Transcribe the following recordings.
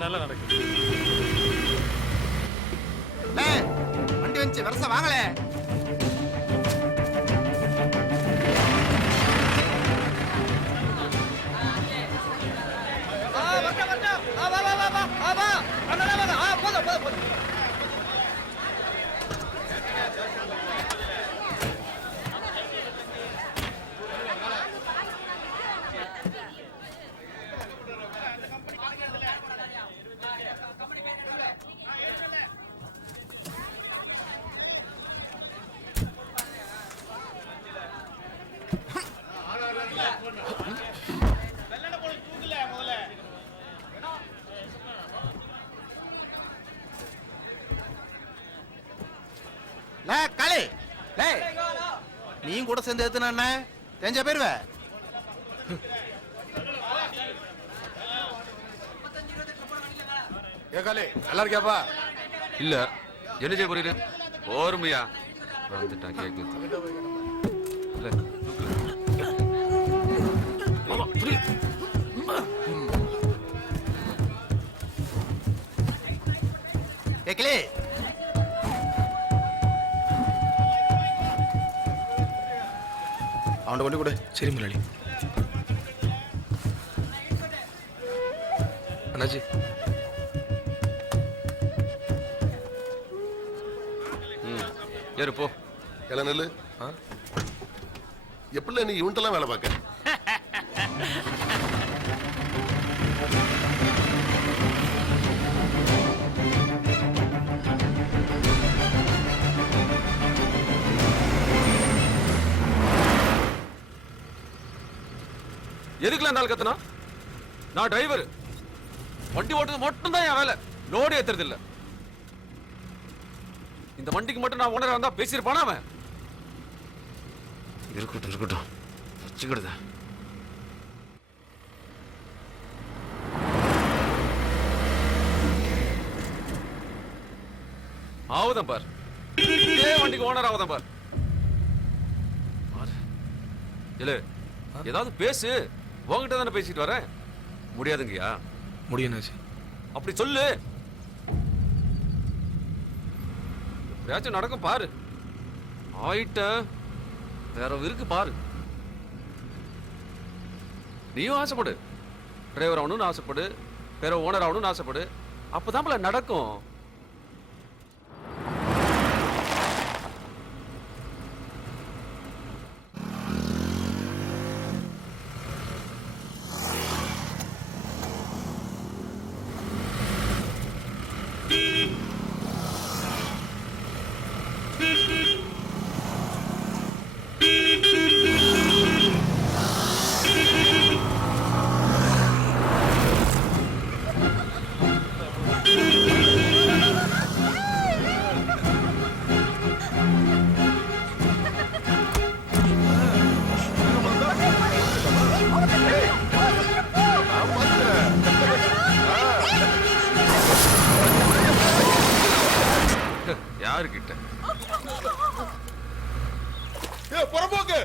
நல்லா நடக்குது. வண்டி வந்து வரச வாங்கலே. களி நீயும் கூட சேர்ந்து ஏத்துன தெரிஞ்ச போயிருவ. களி நல்லா இருக்கியாப்பா? இல்ல என்ன செய்ய போறீங்க? ஓர்மையா வந்துட்டான் கேக்குது. கேக்கலே அவன் கொண்டு கொடு. சரி முதலாளி. அண்ணாச்சி ஏறு போ. எல்லாம் நெல்லு. எப்படி நீ இவன்ட்டெல்லாம் வேலை பார்க்க? எதுக்குல இருந்தாலும் கத்துனா? நான் டிரைவர். வண்டி ஓட்டுறது மட்டும் தான் என் வேலை. லோடு ஏத்துறது இல்ல. இந்த வண்டிக்கு மட்டும் நான் ஓனரா இருந்தா பேசியிருப்பானா அவன்? இருக்கட்டும் இருக்கட்டும் வச்சுக்கிடுத. ஆவுதான் பார். இதே வண்டிக்கு ஓனர் ஆவுதான் பார். இல்ல ஏதாவது பேசு. உங்ககிட்ட தானே பேசிட்டு வரேன். முடியாதுங்கய்யா. முடியும். அப்படி சொல்லு. எப்படியாச்சும் நடக்கும் பாரு. ஆயிட்ட வேற இருக்கு பாரு. நீயும் ஆசைப்படு. டிரைவர் ஆகணும்னு ஆசைப்படு. வேற ஓனர் ஆகணும்னு ஆசைப்படு. அப்பதான் நடக்கும். யாருக்கிட்ட புறம்போக்கு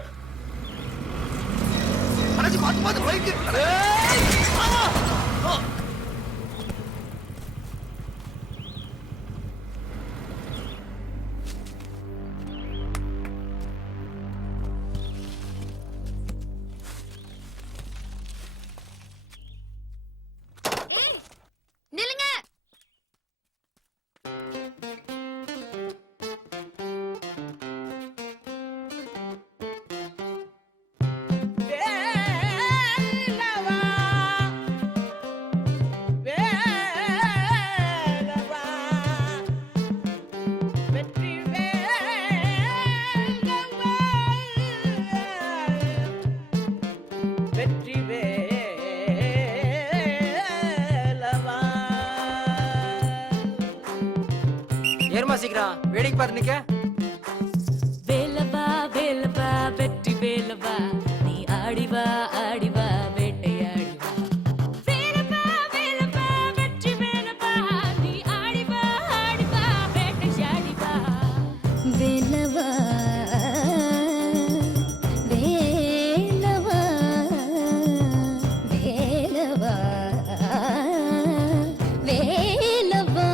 ஏறுமா சீக்கிரம் வேடிக்கை பார்த்து நிக்க. வேலவா வேலவா வெற்றி வேலவா நீ ஆடிவா ஆடிவா வேட்டையாடிவா. வேலவா வேலவா வெற்றி வேலவா நீ ஆடிவா ஆடிவா வேட்டையாடிவா. வேலவா வேலவா வேலவா வேலவா.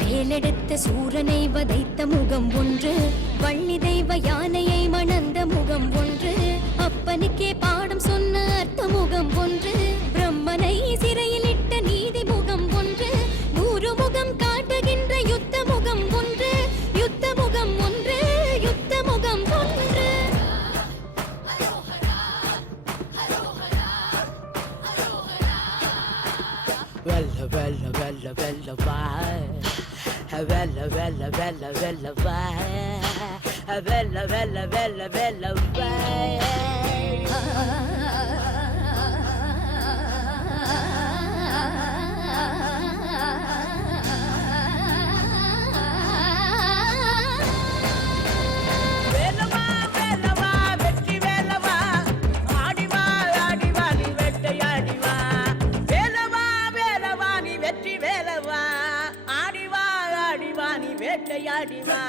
வேலெடுத்த சூரனை வதைத்த முகம் ஒன்று, வள்ளி தெய்வ யானையை மணந்த முகம் ஒன்று, அப்பனுக்கே பாடம் சொன்ன அர்த்த முகம் ஒன்று, பிரம்மனை சிறையில் இட்ட நீதி முகம் ஒன்று, 100 முகம் காட்டுகின்ற யுத்த முகம் ஒன்று, யுத்த முகம் ஒன்று, யுத்த முகம் ஒன்று. வெல்ல வெல்ல வெல்ல வெல்ல வா. வெல்ல வெல்ல வெல்ல வெல்ல வா. வெல்ல வெல்ல வெல்ல வெல்ல வா. வேலவா வேலவா வெற்றி வேலவா ஆடிவா ஆடிவா நீ வேட்டையாடிவா. வேலவா வேலவா நீ வெற்றி வேலவா ஆடிவா ஆடிவா நீ வேட்டையாடிவா.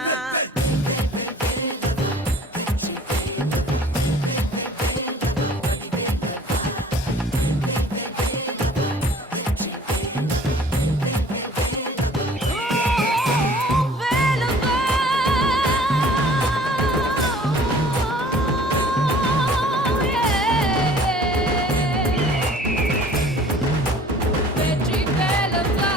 வெற்றி வேலவா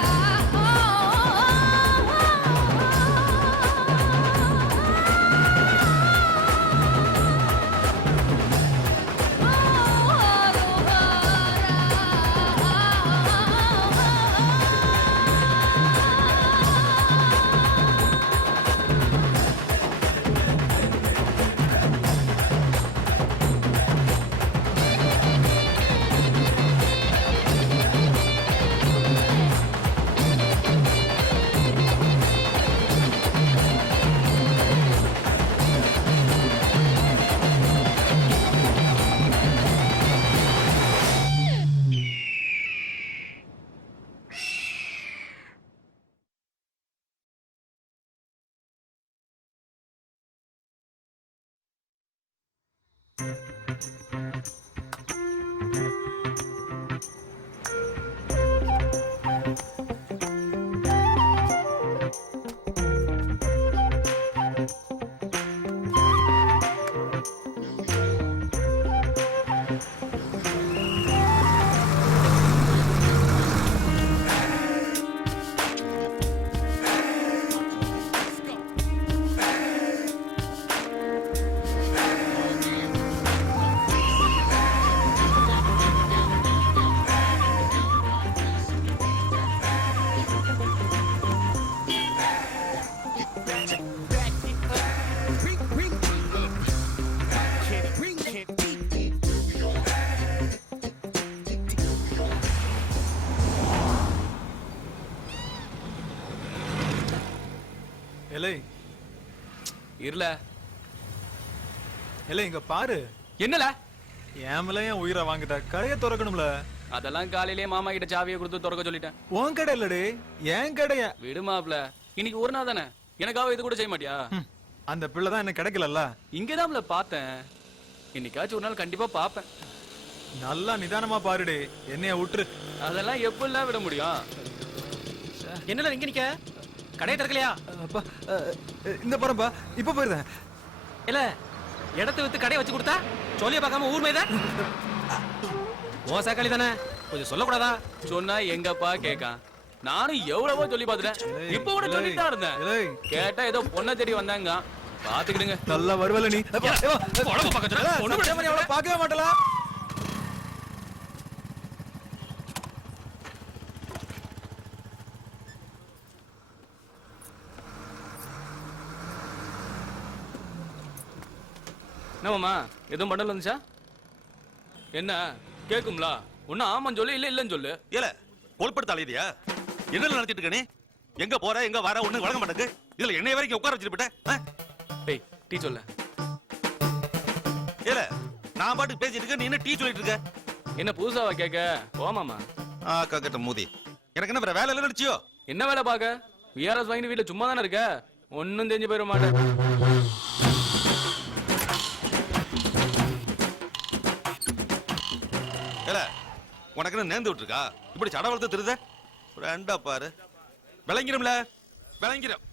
எலை இருல எலை இங்க பாரு. என்னல ஏமல என் உயிரை வாங்கிட்ட, கடையை திறக்கணும்ல. அதெல்லாம் காலையிலேயே மாமா கிட்ட சாவியை கொடுத்து திறக்க சொல்லிட்டேன். உன் கடை இல்லடே, என் கடைய. விடுமாப்ல, இன்னைக்கு ஒரு நாள் தானே, எனக்காக இது கூட செய்ய மாட்டியா? அந்த பிள்ளை தான் எனக்கு கிடைக்கலல்ல. இங்கதான்ல பார்த்தேன், இன்னைக்காச்சும் ஒரு நாள் கண்டிப்பா பாப்பேன். நல்லா நிதானமா பாருடே, என்னைய விட்டுரு. அதெல்லாம் எப்படிலாம் விட முடியும்? என்னல இங்க நிக்க கடையை திறக்கலையா? அப்பா இந்த பாருப்பா இப்ப போயிருந்தேன். இல்ல இடத்தை வித்து கடையை வச்சு கொடுத்தா சொல்லிய பார்க்காம ஊர் மேய்தான் மோசக்காளி தானே, கொஞ்சம் சொல்லக்கூடாதா? சொன்னா எங்கப்பா கேட்கான். நானும் எவ்வளவோ சொல்லி பாத்துட்டேன், இப்ப கூட சொல்லிட்டு தான் இருந்தேன். ஏய், கேட்டா ஏதோ பொண்ணை தேடி வந்தாங்க, பாத்துக்கிடுங்க. நல்லா வருவல நீ. உடம்பு பக்கத்துல பொண்ணு விட மாதிரி அவ்வளவு பார்க்கவே மாட்டலா. என்னமாமா எதுவும் பண்ணல இருந்துச்சா? என்ன கேக்கும்ல? ஒண்ணு ஆமான்னு சொல்லு, இல்ல இல்லன்னு சொல்லு. ஏல கொல்படுத்த அலையறியா? என்ன நடத்திட்டு இருக்க நீ? எங்க போற எங்க வர ஒண்ணு வழங்க மாட்டேங்க. இதுல என்னைய வரைக்கும் உட்கார வச்சிட்டு போயிட்ட. டேய் டீ சொல்ல. ஏல நான் பாட்டுக்கு பேசிட்டு இருக்க, நீ என்ன டீ சொல்லிட்டு இருக்க? என்ன புதுசாவா கேட்க? போமாமா. கட்ட மூதி, எனக்கு என்ன வேற வேலை இல்ல நினைச்சியோ? என்ன வேலை பாக்க? விஆர்எஸ் வாங்கி வீட்டுல சும்மா தானே இருக்க, ஒன்னும் தெரிஞ்சு போயிட மாட்டேன். ஏல உனக்கு என்ன நேர்ந்து விட்டுருக்கா? இப்படி சட வளர்த்து திருத ரெண்டா பாரு. விளங்கிடும்ல விளங்கிடும்.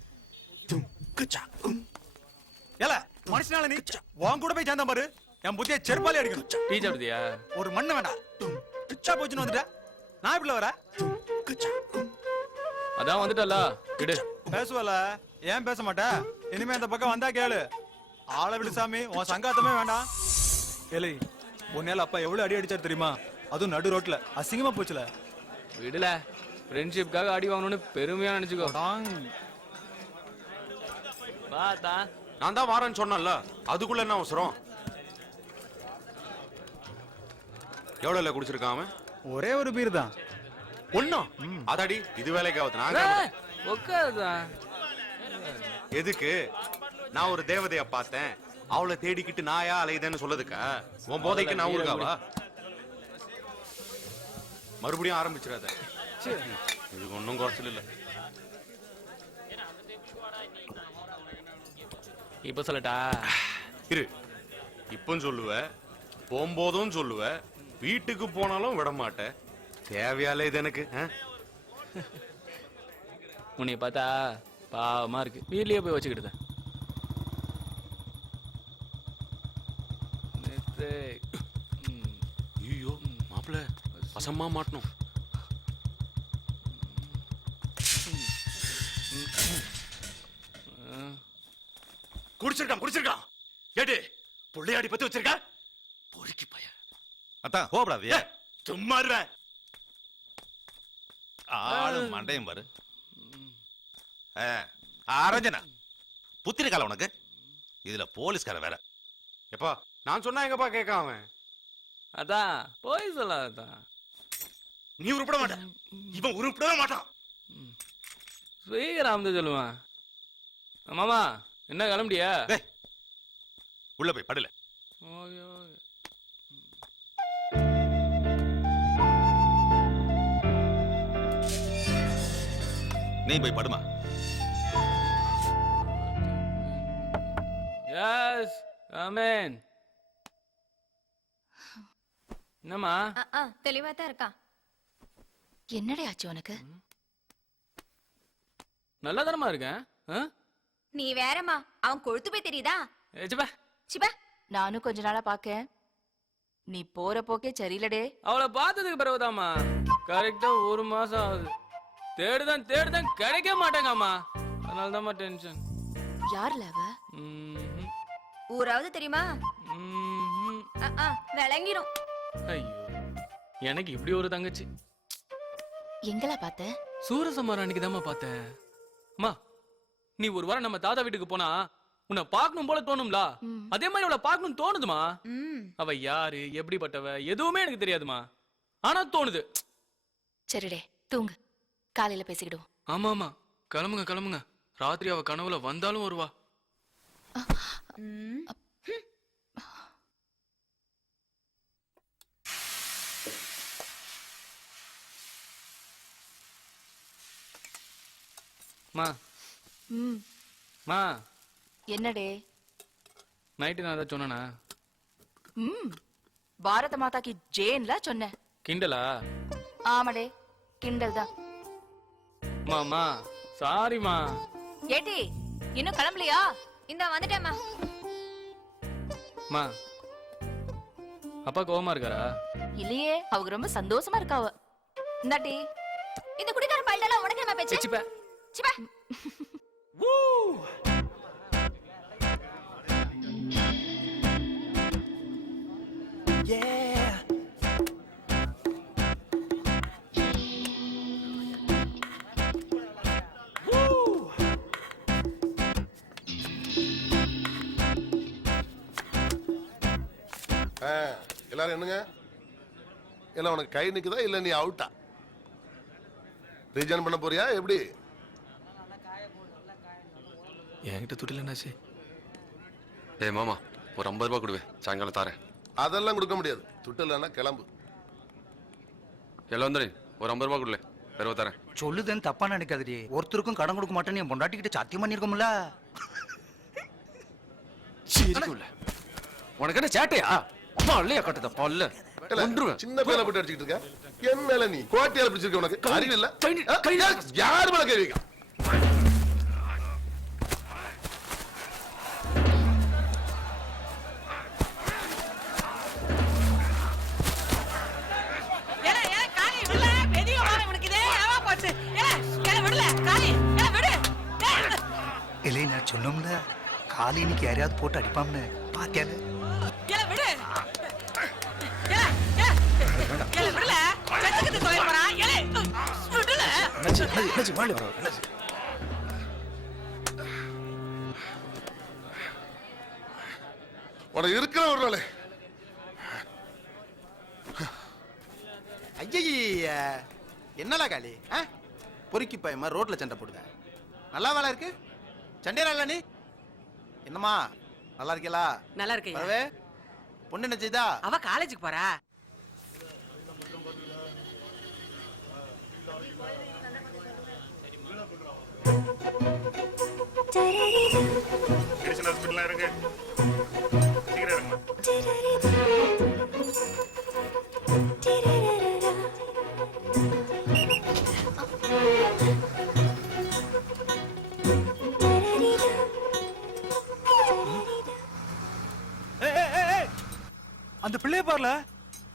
ஏல மனுஷனால நீ உன் கூட போய் சேர்ந்தா பாரு, என் புத்திய செருப்பாலே அடிக்கணும். டீ சாப்பிடுதியா? ஒரு மண்ணு வேண்டாம். கிச்சா போச்சுன்னு வந்துட்ட. நான் இப்படி வர அதான் வந்துட்டல விடு. பேசுவல, ஏன் பேச மாட்ட? இனிமே இந்த பக்கம் வந்தா கேளு. ஆளை விடு சாமி, உன் சங்காத்தமே வேண்டாம். ஏலே உன்னால அப்பா எவ்வளவு அடி அடிச்சாரு தெரியுமா? அதுவும் நடு ரோட்ல அசிங்கமா போச்சுல. விடுல, ஃப்ரெண்ட்ஷிப்காக அடி வாங்கணும்னு பெருமையா நினைச்சுக்கோ. பாத்தா நான் தான் வாரேன்னு சொன்னேன்ல, அதுக்குள்ள என்ன அவசரம்? எவ்வளவு குடிச்சிருக்கான் அவன்? ஒரே ஒரு பீர் தான். ஒண்ணும் அதாடி இது வேலைக்கு ஆகுது. நான் உட்காருதான். எதுக்கு? நான் ஒரு தேவதைய பார்த்தேன், அவளை தேடிக்கிட்டு நாயா அலையுதேன்னு சொல்லதுக்கா? உன் போதைக்கு நான் ஊருக்காவா? மறுபடியும் ஆரம்பிச்சிடாத, இதுக்கு ஒன்னும் குறைச்சல் இல்ல. இப்ப சொல்லட்டா? இரு, இப்ப சொல்லுவ, போகும்போதும் சொல்லுவ, வீட்டுக்கு போனாலும் விட மாட்டேன். தேவையால இது எனக்கு? உன்னைய பார்த்தா பாவமா இருக்கு, வீட்லயே போய் வச்சுக்கிட்டு. ஐயோ மாப்பிள்ள பசமா மாட்டணும். குடிச்சிருக்கான் ஏடி புள்ளையாடி பத்தி வச்சிருக்க பொறுக்கி பைய. அதான் கோபடாதியா? சும்மா இருவேன். ஆளு மண்டையும் பாரு. அரஞ்சனா புத்திர கால உனக்கு. இதுல போலீஸ்கார வேற. எப்பா நான் சொன்னா எங்கப்பா கேட்க அவன்? அதான் போய் சொல்லாதான். நீ உருப்பட மாட்ட, இவன் உருப்படவே மாட்டான். ஸ்ரீராம் தான் சொல்லுவான். மாமா என்ன கிளம்பிட்டியா? உள்ள போய் படல. நீ போய் படுமா. எஸ் ஆமென். என்னம்மா? தெளிவா தான் இருக்கா. என்னடே ஆச்சு உனக்கு? நல்லா தானமா இருக்கேன். நீ வேறமா, அவன் கொழுத்து போய் தெரியுதா? சிபா நானும் கொஞ்ச நாளா பாக்கேன். நீ போற போக்கே சரியில்லடே. அவளை பார்த்ததுக்கு பிறகுதாம்மா கரெக்டா 1 மாசம் ஆகுது. தேடுதான் கிடைக்க மாட்டேங்கம்மா. அதனாலதாம்மா டென்ஷன். யாருல அவ? ஊராவது தெரியுமா? விளங்கிரும். ஐயோ, எனக்கு இப்படி ஒரு தங்கச்சி. எங்களா பார்த்த? சூரசம்மார் அன்னைக்கு தாம்மா பார்த்தேன். அம்மா நீ ஒரு வாரம் நம்ம தாத்தா வீட்டுக்கு போனா உன்னை பார்க்கணும் போல தோணும்ல, அதே மாதிரி அவளை பார்க்கணும் தோணுதுமா. அவ யாரு எப்படிப்பட்டவ எதுவுமே எனக்கு தெரியாதுமா, ஆனா தோணுது. சரிடே தூங்கு, காலையில பேசிக்கிடுவோம். ஆமா ஆமா கிளம்புங்க. ராத்திரி அவ கனவுல வந்தாலும் வருவா. மா என்னடே? நைட்டு நான் ஏதாவது சொன்னா? பாரத மாதா கி ஜெயின்ல சொன்ன. கிண்டலா? ஆமாடே கிண்டல் தான். மாமா சாரிமா. ஏட்டி இன்னும் கிளம்பலையா? இந்த வந்துட்டேம்மா. மா அப்பா கோவமா இருக்காரா? இல்லையே, அவங்க ரொம்ப சந்தோஷமா இருக்காவ. இந்தாட்டி. இந்த குடிக்கார பையலெல்லாம் உனக்கு என்ன பேச்சு? சிப்ப சிப்பா. எல்லாரும் என்னங்க எல்லாம் உனக்கு கை நிக்குதா இல்ல நீ அவுட்டா? ரீஜன் பண்ண போறியா எப்படி? என்கிட்ட துட்டில என்னாச்சு? ஏய் மாமா ஒரு 50 ரூபாய் கொடுவே, சாயங்காலம் தாரேன். அதெல்லாம் கொடுக்க முடியாது. துட்டு இல்லைன்னா கிளம்பு. எல்லாம் வந்துடு, ஒரு 50 ரூபாய் கொடுல, பெருவ தரேன். சொல்லுதேன்னு தப்பா நினைக்காதடி. ஒருத்தருக்கும் கடன் கொடுக்க மாட்டேன்னு என் பொண்டாட்டிக்கிட்ட சத்தியம் பண்ணிருக்கோம்ல. உனக்கு என்ன சேட்டையா? அப்பா இல்லையா கட்டுத பல்ல சின்ன பேல போட்டு அடிச்சிட்டு இருக்க. என் மேல நீ கோட்டையால பிடிச்சிருக்க. உனக்கு அறிவு இல்ல? யாரு மேல கை வைக்க? இல்லையா சொன்னோம்ல, காலி இன்னைக்கு யாரையாவது போட்டு அடிப்பாம்னு. பாத்தியால உனக்கு இருக்கிற ஒரு நாள். ஐய என்னடா காளி? பொறுக்கி பயமா ரோட்ல சண்டை போடுத. நல்லா வேலை இருக்கு. சண்டையா நீ? என்னம்மா நல்லா இருக்கீங்களா? நல்லா இருக்கேன். வரவே பொண்ணு என்ன செய்தா? அவ காலேஜுக்கு போறா. அந்த பிள்ளைய பாருல.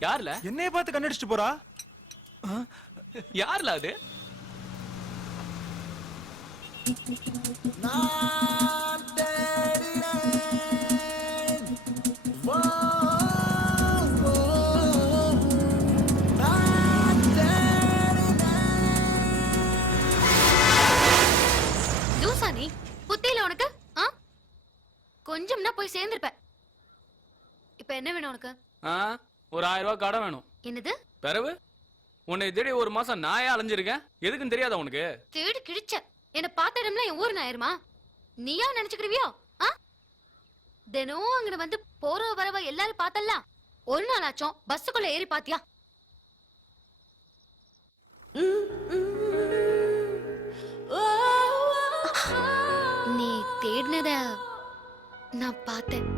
யாருல? என்னைய பார்த்து கண்ணடிச்சிட்டு போறா. யாருல அது? லூசானி புத்தியில உனக்கு? கொஞ்சம்னா போய் சேர்ந்திருப்ப. இப்ப என்ன வேணும் உனக்கு? ஒரு 1000 ரூபாய் கடன் வேணும். என்னது? பெறவு உன்னை தேடி ஒரு மாசம் நாயா அலைஞ்சிருக்கேன். எதுக்குன்னு தெரியாதா உனக்கு? தேடி கிழிச்ச. என்ன பார்த்த இடம்ல என் ஊர் நாயிருமா? நீயா நினைச்சுக்கிறியோ? தினம் அங்க வந்து போற வரவ எல்லாரும் பார்த்தல. ஒரு நாளாச்சும் பஸ்ஸுக்குள்ள ஏறி பாத்தியா? நீ தேடினத நான் பார்த்தேன்.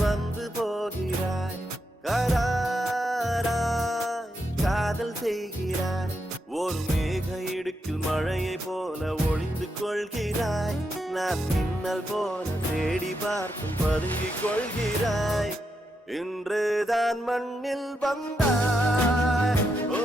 வந்து போகிறாய், கராராய் காதல் செய்கிறாய். ஒரு மேக இடுக்கில் மழையை போல ஒளிந்து கொள்கிறாய். நான் மின்னல் போல தேடி பார்த்தும் பதுங்கிக் கொள்கிறாய். இன்றுதான் மண்ணில் வந்தாய். ஓ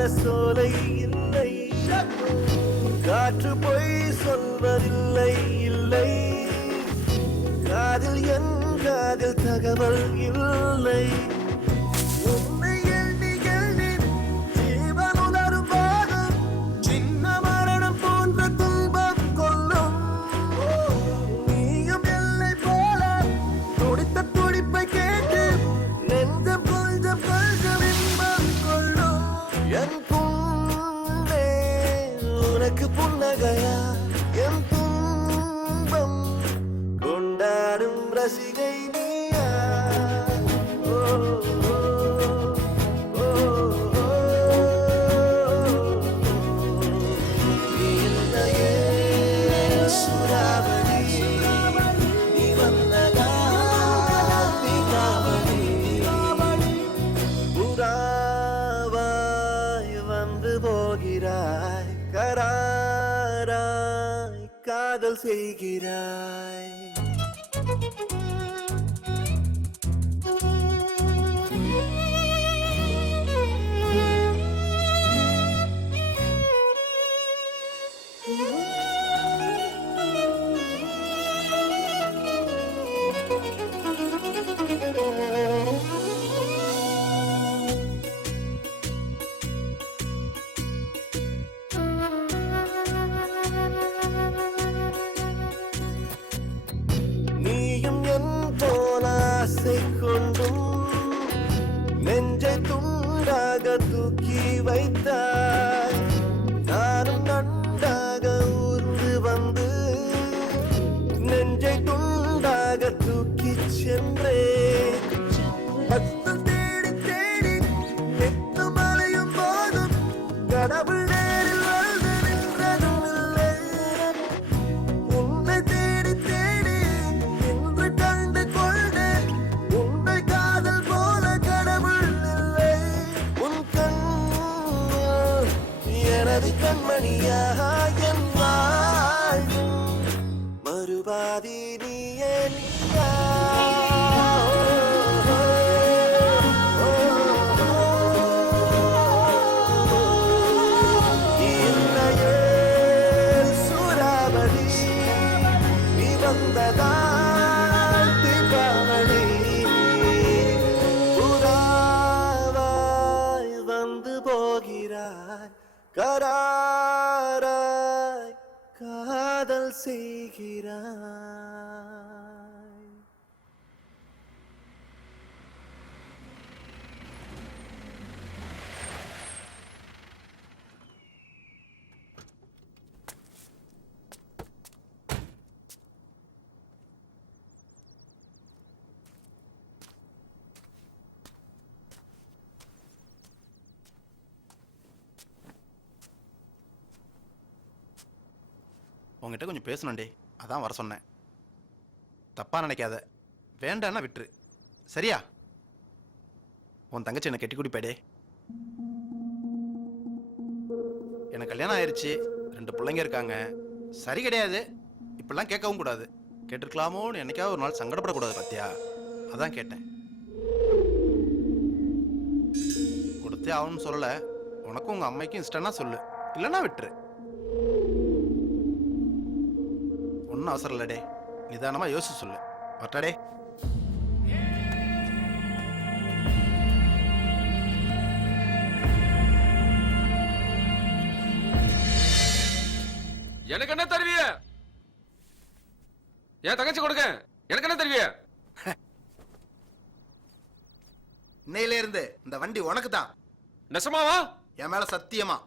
பூக்காத சோலை இல்லை, காற்று பொய் சொல்வதில்லை இல்லை, காதில் என் காதில் தகவல் இல்லை. உன்னை எண்ணி எண்ணி ஜீவன் உணரும் போதும் சின்ன மரணம் போன்ற துன்பம் கொள்ளும். நீயும் எல்லை போல துடித்த துடிப்பை கேட்டு நெஞ்சம் கொஞ்சம் கொஞ்சம் இன்பம் கொள்ளும். என் புண்ணே உனக்கு புன்னகையா, என் துன்பம் கொண்டாடும் ரசிகை நீயா. ஓ, ஓ, ஓ, ஓ. நீ இல்லையே சூறாவளி, நீ வந்ததா தீபாவளி. புறாவாய் வந்து போகிறாய், கராராய் காதல் செய்கிறாய். நீயும் என் போல ஆசை கொண்டும் நெஞ்சை துண்டாக தூக்கி வைத்தாய். நானும் நன்றாக ஊர்ந்து வந்து நெஞ்சை துண்டாக தூக்கி சென்றேன். பத்தம் தேடி தேடி எட்டு மலையும் போதும் கடவுள் நேரில் வந்து நின்றதும் இல்லை. உன்னை தேடி தேடி இன்று கண்டு கொண்டேன், உன்னை காதல் போல கடவுள் இல்லை. உன் கண்ணில் எனது கண்மணியாக என் வாழ்வும் மறுபாதி நீயே நீயா. இல்லையே சூறாவளி, நீ வந்ததால் தீபாவளி. புறாவாய் வந்து போகிறாய், கராராய் காதல் செய்கிறாய். உங்ககிட்ட கொஞ்சம் பேசணும்டே, அதான் வர சொன்னேன். தப்பா நினைக்காத, வேண்டான்னா விட்டுரு சரியா? உன் தங்கச்சி என்னை கட்டி குடிப்பேடே. எனக்கு கல்யாணம் ஆயிடுச்சு, 2 பிள்ளைங்க இருக்காங்க. சரி கிடையாது, இப்பெல்லாம் கேட்கவும் கூடாது. கேட்டிருக்கலாமோன்னு என்னைக்காவது ஒரு நாள் சங்கடப்படக்கூடாது பத்தியா, அதான் கேட்டேன். கொடுத்தே ஆகணும்னு சொல்லலை. உனக்கும் உங்கள் அம்மைக்கும் இஷ்டம்னா சொல்லு, இல்லைன்னா விட்டுரு. ஒன்றும் அவசரம் இல்லடே, நிதானமாக யோசிச்சு சொல்லு. வட்டாடே. எனக்கு என்ன தருவிய? என் தங்கச்சி கொடுக்க எனக்கு என்ன தருவிய? இன்னையில இருந்து இந்த வண்டி உனக்கு தான். நெசமாவா? என் மேல சத்தியமா.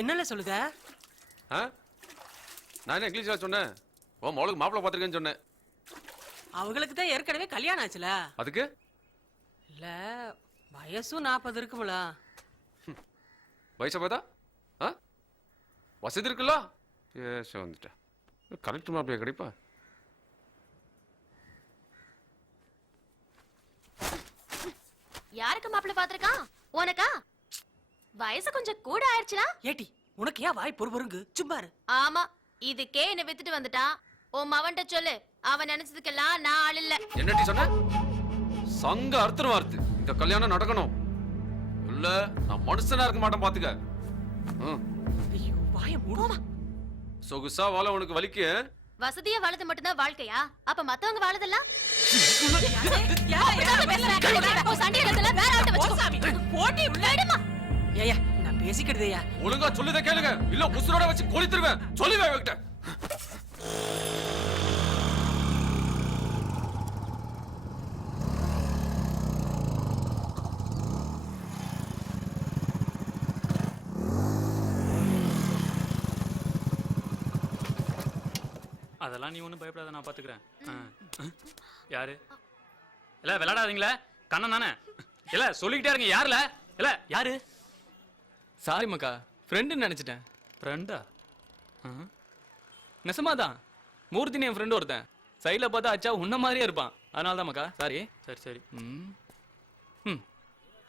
என்னல சொல்லுத? நான் என்ன இங்கிலீஷ்ல சொன்னேன்? ஓ மோளுக்கு மாப்பிள்ளை பார்த்துருக்கேன்னு சொன்னேன். அவங்களுக்கு தான் ஏற்கனவே கல்யாணம் ஆச்சுல. அதுக்கு இல்ல வயசும் 40 இருக்கும்ல. வயசை பார்த்தா வசதி இருக்குல்ல? ஏச வந்துட்டேன். கரெக்ட் மாப்பிள்ளையா கிடைப்பா? யாருக்கு மாப்பிள்ளை பாத்திருக்கான்? உனக்கா? வயசு கொஞ்சம் கூட ஆயிடுச்சுனா? ஏட்டி உனக்கு ஏன் வாய் பொறுபொருங்கு? சும்மா இரு. ஆமா, இதுக்கே என்ன வித்துட்டு வந்துட்டான். உன் மவன்ட்ட சொல்லு, அவன் நினைச்சதுக்கெல்லாம் நான் ஆள் இல்ல. என்னடி சொன்ன? சங்க அர்த்தம் வார்த்து இந்த கல்யாணம் நடக்கணும். இல்ல நான் மனுஷனா இருக்க மாட்டேன் பாத்துக்க. ஐயோ வாயை மூடுமா. சொகுசா வாழ உனக்கு வலிக்கு. வசதியா வாழது மட்டும்தான் வாழ்க்கையா? அப்ப மத்தவங்க வாழதெல்லாம் ஏயா நான் பேசிக்கிட்டதையா? ஒழுங்கா சொல்லுத கேளுங்க, இல்ல உசுரோட வச்சு கொளுத்திடுவேன். சொல்லுவேன் இவகிட்ட. அதெல்லாம் நீ ஒன்றும் பயப்படாத, நான் பார்த்துக்கிறேன். யாரு? இல்ல விளையாடாதீங்களே, கண்ணன் தானே? இல்ல சொல்லிக்கிட்டே இருங்க. யாருல? இல்ல யாரு? சாரி மக்கா, ஃப்ரெண்டுன்னு நினைச்சிட்டேன். ஃப்ரெண்டா? நெசமாதான். மூர்த்தின்னு என் ஃப்ரெண்டு ஒருத்தன். சைடில் பார்த்தா அச்சா உன்ன மாதிரியே இருப்பான். அதனால தான் மக்கா. சாரி. சரி சரி.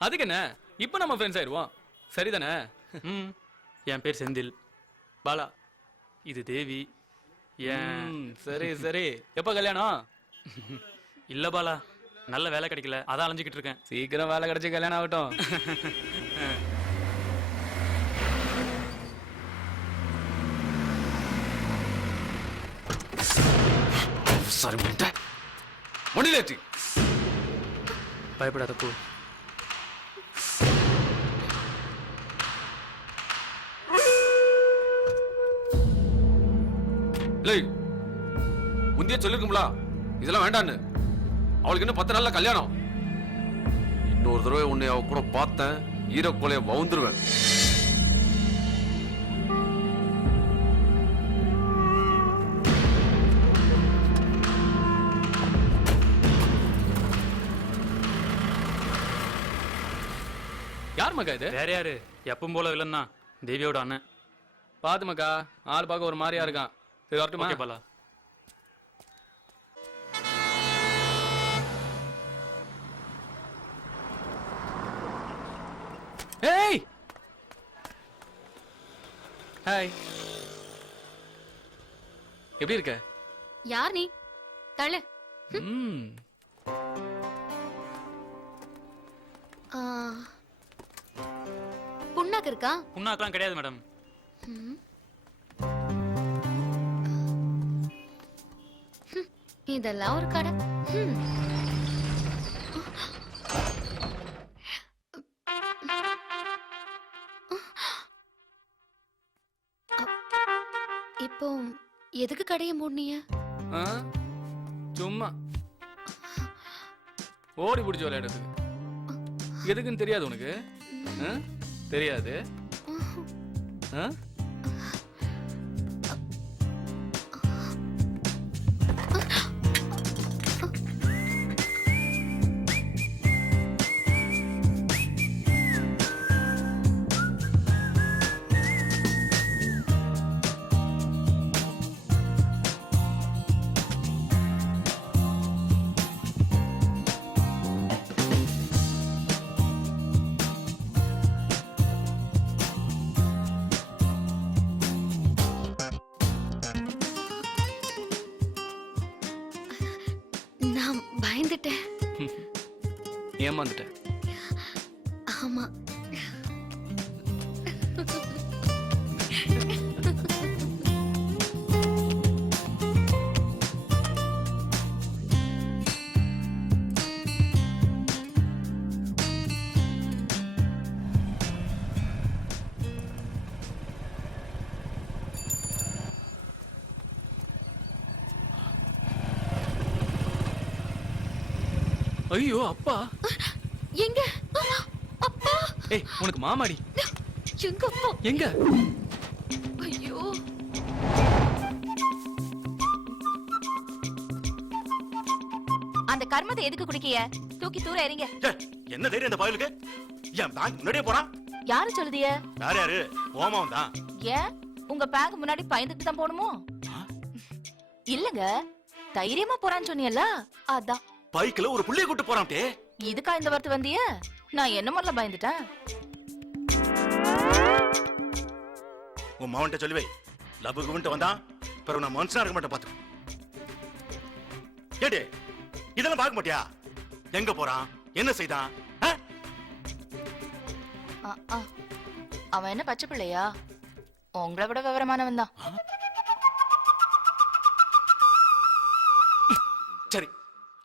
அதுக்கு என்ன, இப்போ நம்ம ஃப்ரெண்ட்ஸ் ஆயிடுவோம். சரிதானே? என் பேர் செந்தில். பாலா. இது தேவி. ஏன்? சரி சரி. எப்ப கல்யாணம்? இல்ல பாலா, நல்ல வேலை கிடைக்கல, அதான் அலைஞ்சிக்கிட்டு இருக்கேன். சீக்கிரம் வேலை கிடைச்சி கல்யாணம் ஆகட்டும். சாரி மணிலேட்டி. பயப்படாத போ. முந்திய சொல்லிருக்கும்ல இதெல்லாம் வேண்டான்னு. அவளுக்கு இன்னும் 10 நாள்ல கல்யாணம். இன்னொரு தடவை உன்னை அவ கூட பார்த்தேன், ஈரக்கோலைய வவுந்துருவேன். யார் மக்கா இது? வேற யாரு? எப்பவும் போல இல்லைன்னா தேவியோட அண்ணன். பாத்து மக்கா, ஆள் பார்க்க ஒரு மாதிரியா இருக்கான். சரி வரட்டுமா? ஓகே பாலா. ஏய் ஹாய், எப்படி இருக்க? யார் நீ? தள்ளு. புண்ணாக்கு இருக்கா? புண்ணாக்கெல்லாம் கிடையாது மேடம். இதெல்லாம் ஒரு கடை. இப்போ எதுக்கு கடையை மூடுனீங்க? சும்மா ஓடி பிடிச்சி விளையாடுறதுக்கு. எதுக்குன்னு தெரியாது உனக்கு? தெரியாது? நான் பயந்துட்டேன். ஏமாந்துட்டேன். ஆமா. ஐயோ அப்பா. எங்க அப்பா? ஏய் உனக்கு மாமாடி. எங்க அப்பா? எங்க? ஐயோ அந்த கர்மத்தை எதுக்கு குடிக்கிய? தூக்கி தூர எறிங்க. என்ன தைரியம் இந்த பயலுக்கு? என் பேங்க் முன்னாடியே போறான். யாரு சொல்லுதிய? யாரு ஓமாவும் தான். ஏன் உங்க பேங்க் முன்னாடி பயந்துட்டு தான் போகணுமோ? இல்லங்க, தைரியமா போறான்னு சொன்னீல்ல, அதான். பைக்ல ஒரு புள்ளைய கூட்டு போறான்டே. இதுக்கா இந்த வார்த்தை வந்திய? நான் என்ன முதல்ல பயந்துட்டேன். உன் மாவன்ட்ட சொல்லி வை, லபுக்கு விட்டு வந்தான் பிறகு நான் மனுஷனா இருக்க மாட்டேன் பாத்து. ஏடே இதெல்லாம் பார்க்க மாட்டியா? எங்க போறான், என்ன செய்தான்? அவன் என்ன பச்சை பிள்ளையா? உங்களை விட விவரமானவன் தான். சரி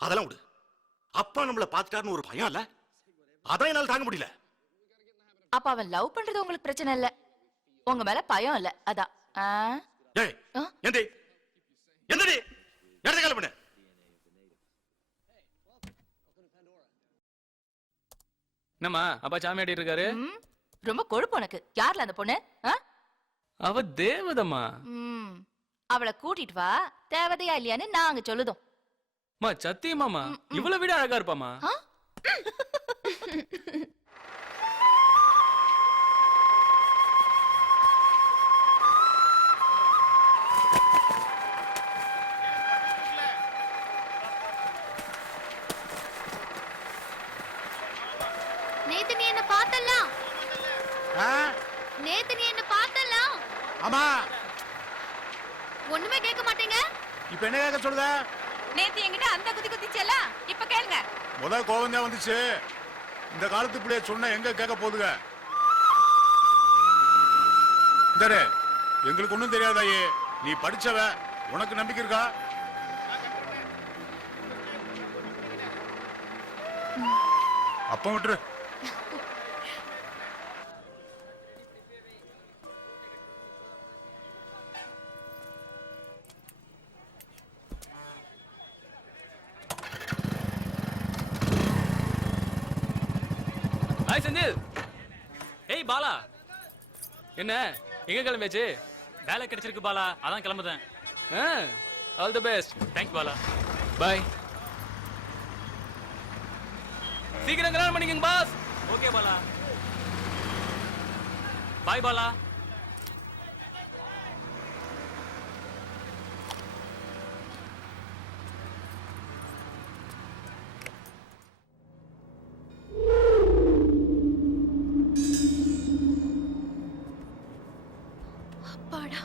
அதெல்லாம் விடு. அப்பா நம்மள பாத்துட்டாருன்னு ஒரு பயம் இல்ல, அதான் என்னால தாங்க முடியல. அப்ப அவன் லவ் பண்றது உங்களுக்கு பிரச்சனை இல்ல, உங்க மேல பயம் இல்ல, அதான். ஏய் எந்தி எந்தடி இடத்த கால பண்ணு. என்னம்மா அப்பா சாமி ஆடிட்டு இருக்காரு? ரொம்ப கொழுப்பு உனக்கு. யார்ல அந்த பொண்ணு? அவ தேவதம்மா. அவளை கூட்டிட்டு வா, தேவதையா இல்லையான்னு நாங்க சொல்லுதோம். மா சத்தியமாமா இவ்வளவு விட அழகா இருப்பாமா. நேத்து நீ என்ன பார்த்தல்ல? நேத்து நீ என்ன பார்த்தல்ல? ஆமா. ஒண்ணுமே கேட்க மாட்டீங்க. இப்ப என்ன கேட்க சொல்லுத? நேத்து என்கிட்ட அந்த குதி குதிச்சல, இப்ப கேளுங்க. முதல் கோவம் தான் வந்துச்சு. இந்த காலத்து பிள்ளைய சொன்ன எங்க கேட்க போதுங்க? இந்தரே எங்களுக்கு ஒண்ணும் தெரியாதாயே, நீ படிச்சவ, உனக்கு நம்பிக்கை இருக்கா? அப்ப விட்டுரு. ஹாய் செந்தில். ஏய் பாலா, என்ன எங்க கிளம்பியாச்சு? வேலை கிடைச்சிருக்கு பாலா, அதான் கிளம்புதேன். All the best. Thanks Bala. Bye. சீக்கிரம் கல்யாணம் பண்ணிக்கங்க boss. Okay Bala. Bye Bala. அப்பாடா.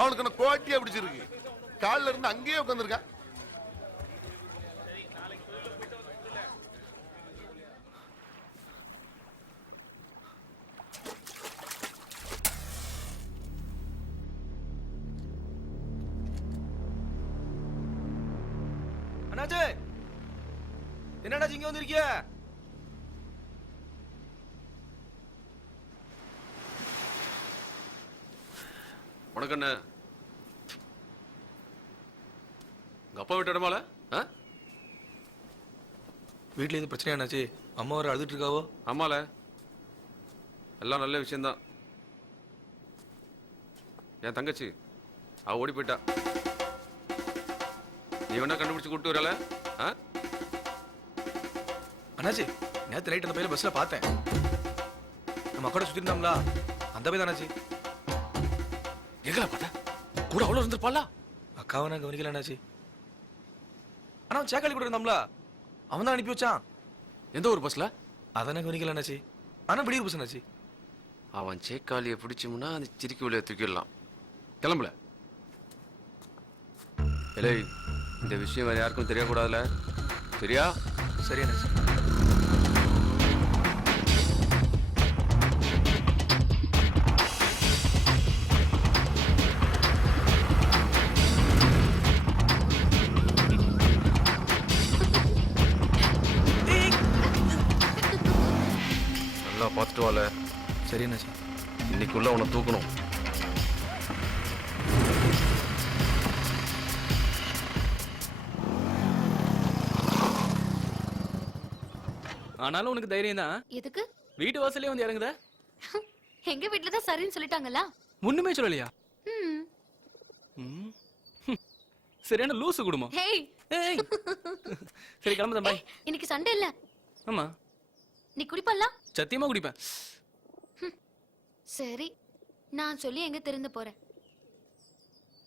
அவனுக்கு என்ன கோட்டியா பிடிச்சிருக்கு? காலில இருந்து அங்கேயே உட்காந்துருக்கா. அண்ணாச்சி, என்னடா இங்க வந்திருக்கிய? உனக்கு என்ன உங்க அப்பா விட்டு இடமால? வீட்ல எது பிரச்சனை என்னாச்சு? அம்மா வர அழுதுட்டு இருக்காவோ? ஆமால, எல்லாம் நல்ல விஷயம்தான். என் தங்கச்சி அவ ஓடி போயிட்டா. நீ வேணா கண்டுபிடிச்சு கூப்பிட்டு வரல? அண்ணாச்சி நேத்து நைட் அந்த பையில பஸ்ல பார்த்தேன். நம்ம அக்கா சுத்தி இருந்தாங்களா அந்த பையன் அண்ணாச்சி. எங்கடா பார்த்தா கூட அவ்வளவு இருந்திருப்பாளா? அக்காவை நான் கவனிக்கல அண்ணாச்சி. ஆனா அவன் சேக்காளி கூட இருந்தாங்களா அவன் தான் அனுப்பி வச்சான். எந்த ஒரு பஸ்ல? அதான் கவனிக்கல அண்ணாச்சி. ஆனா வெளியூர் பஸ் அண்ணாச்சி. அவன் சேக்காளியை பிடிச்சோம்னா அந்த சிரிக்கி வழியை தூக்கிடலாம். கிளம்பல. இல்லை, இந்த விஷயம் வேற யாருக்கும் தெரியக்கூடாதுல. சரியா? சரி அண்ணாச்சி. நல்லா பார்த்துட்டு வாழ. சரி அண்ணாச்சி. இன்னைக்குள்ள உன்னை தூக்கணும். ஆனாலும் உனக்கு தைரியம் தான். எதுக்கு? வீட்டு வாசலே வந்து இறங்குத. எங்க வீட்ல தான் சரின்னு சொல்லிட்டாங்களா? ஒண்ணுமே சொல்லலையா? ம். ம். சரியான லூசு குடும்பம். ஹேய், ஏய். சரி கிளம்புதா பாய். இன்னைக்கு சண்டே இல்ல. ஆமா. நீ குடிப்பல்ல? சத்தியமா குடிப்பேன். சரி, நான் சொல்லி எங்க திருந்து போறேன்.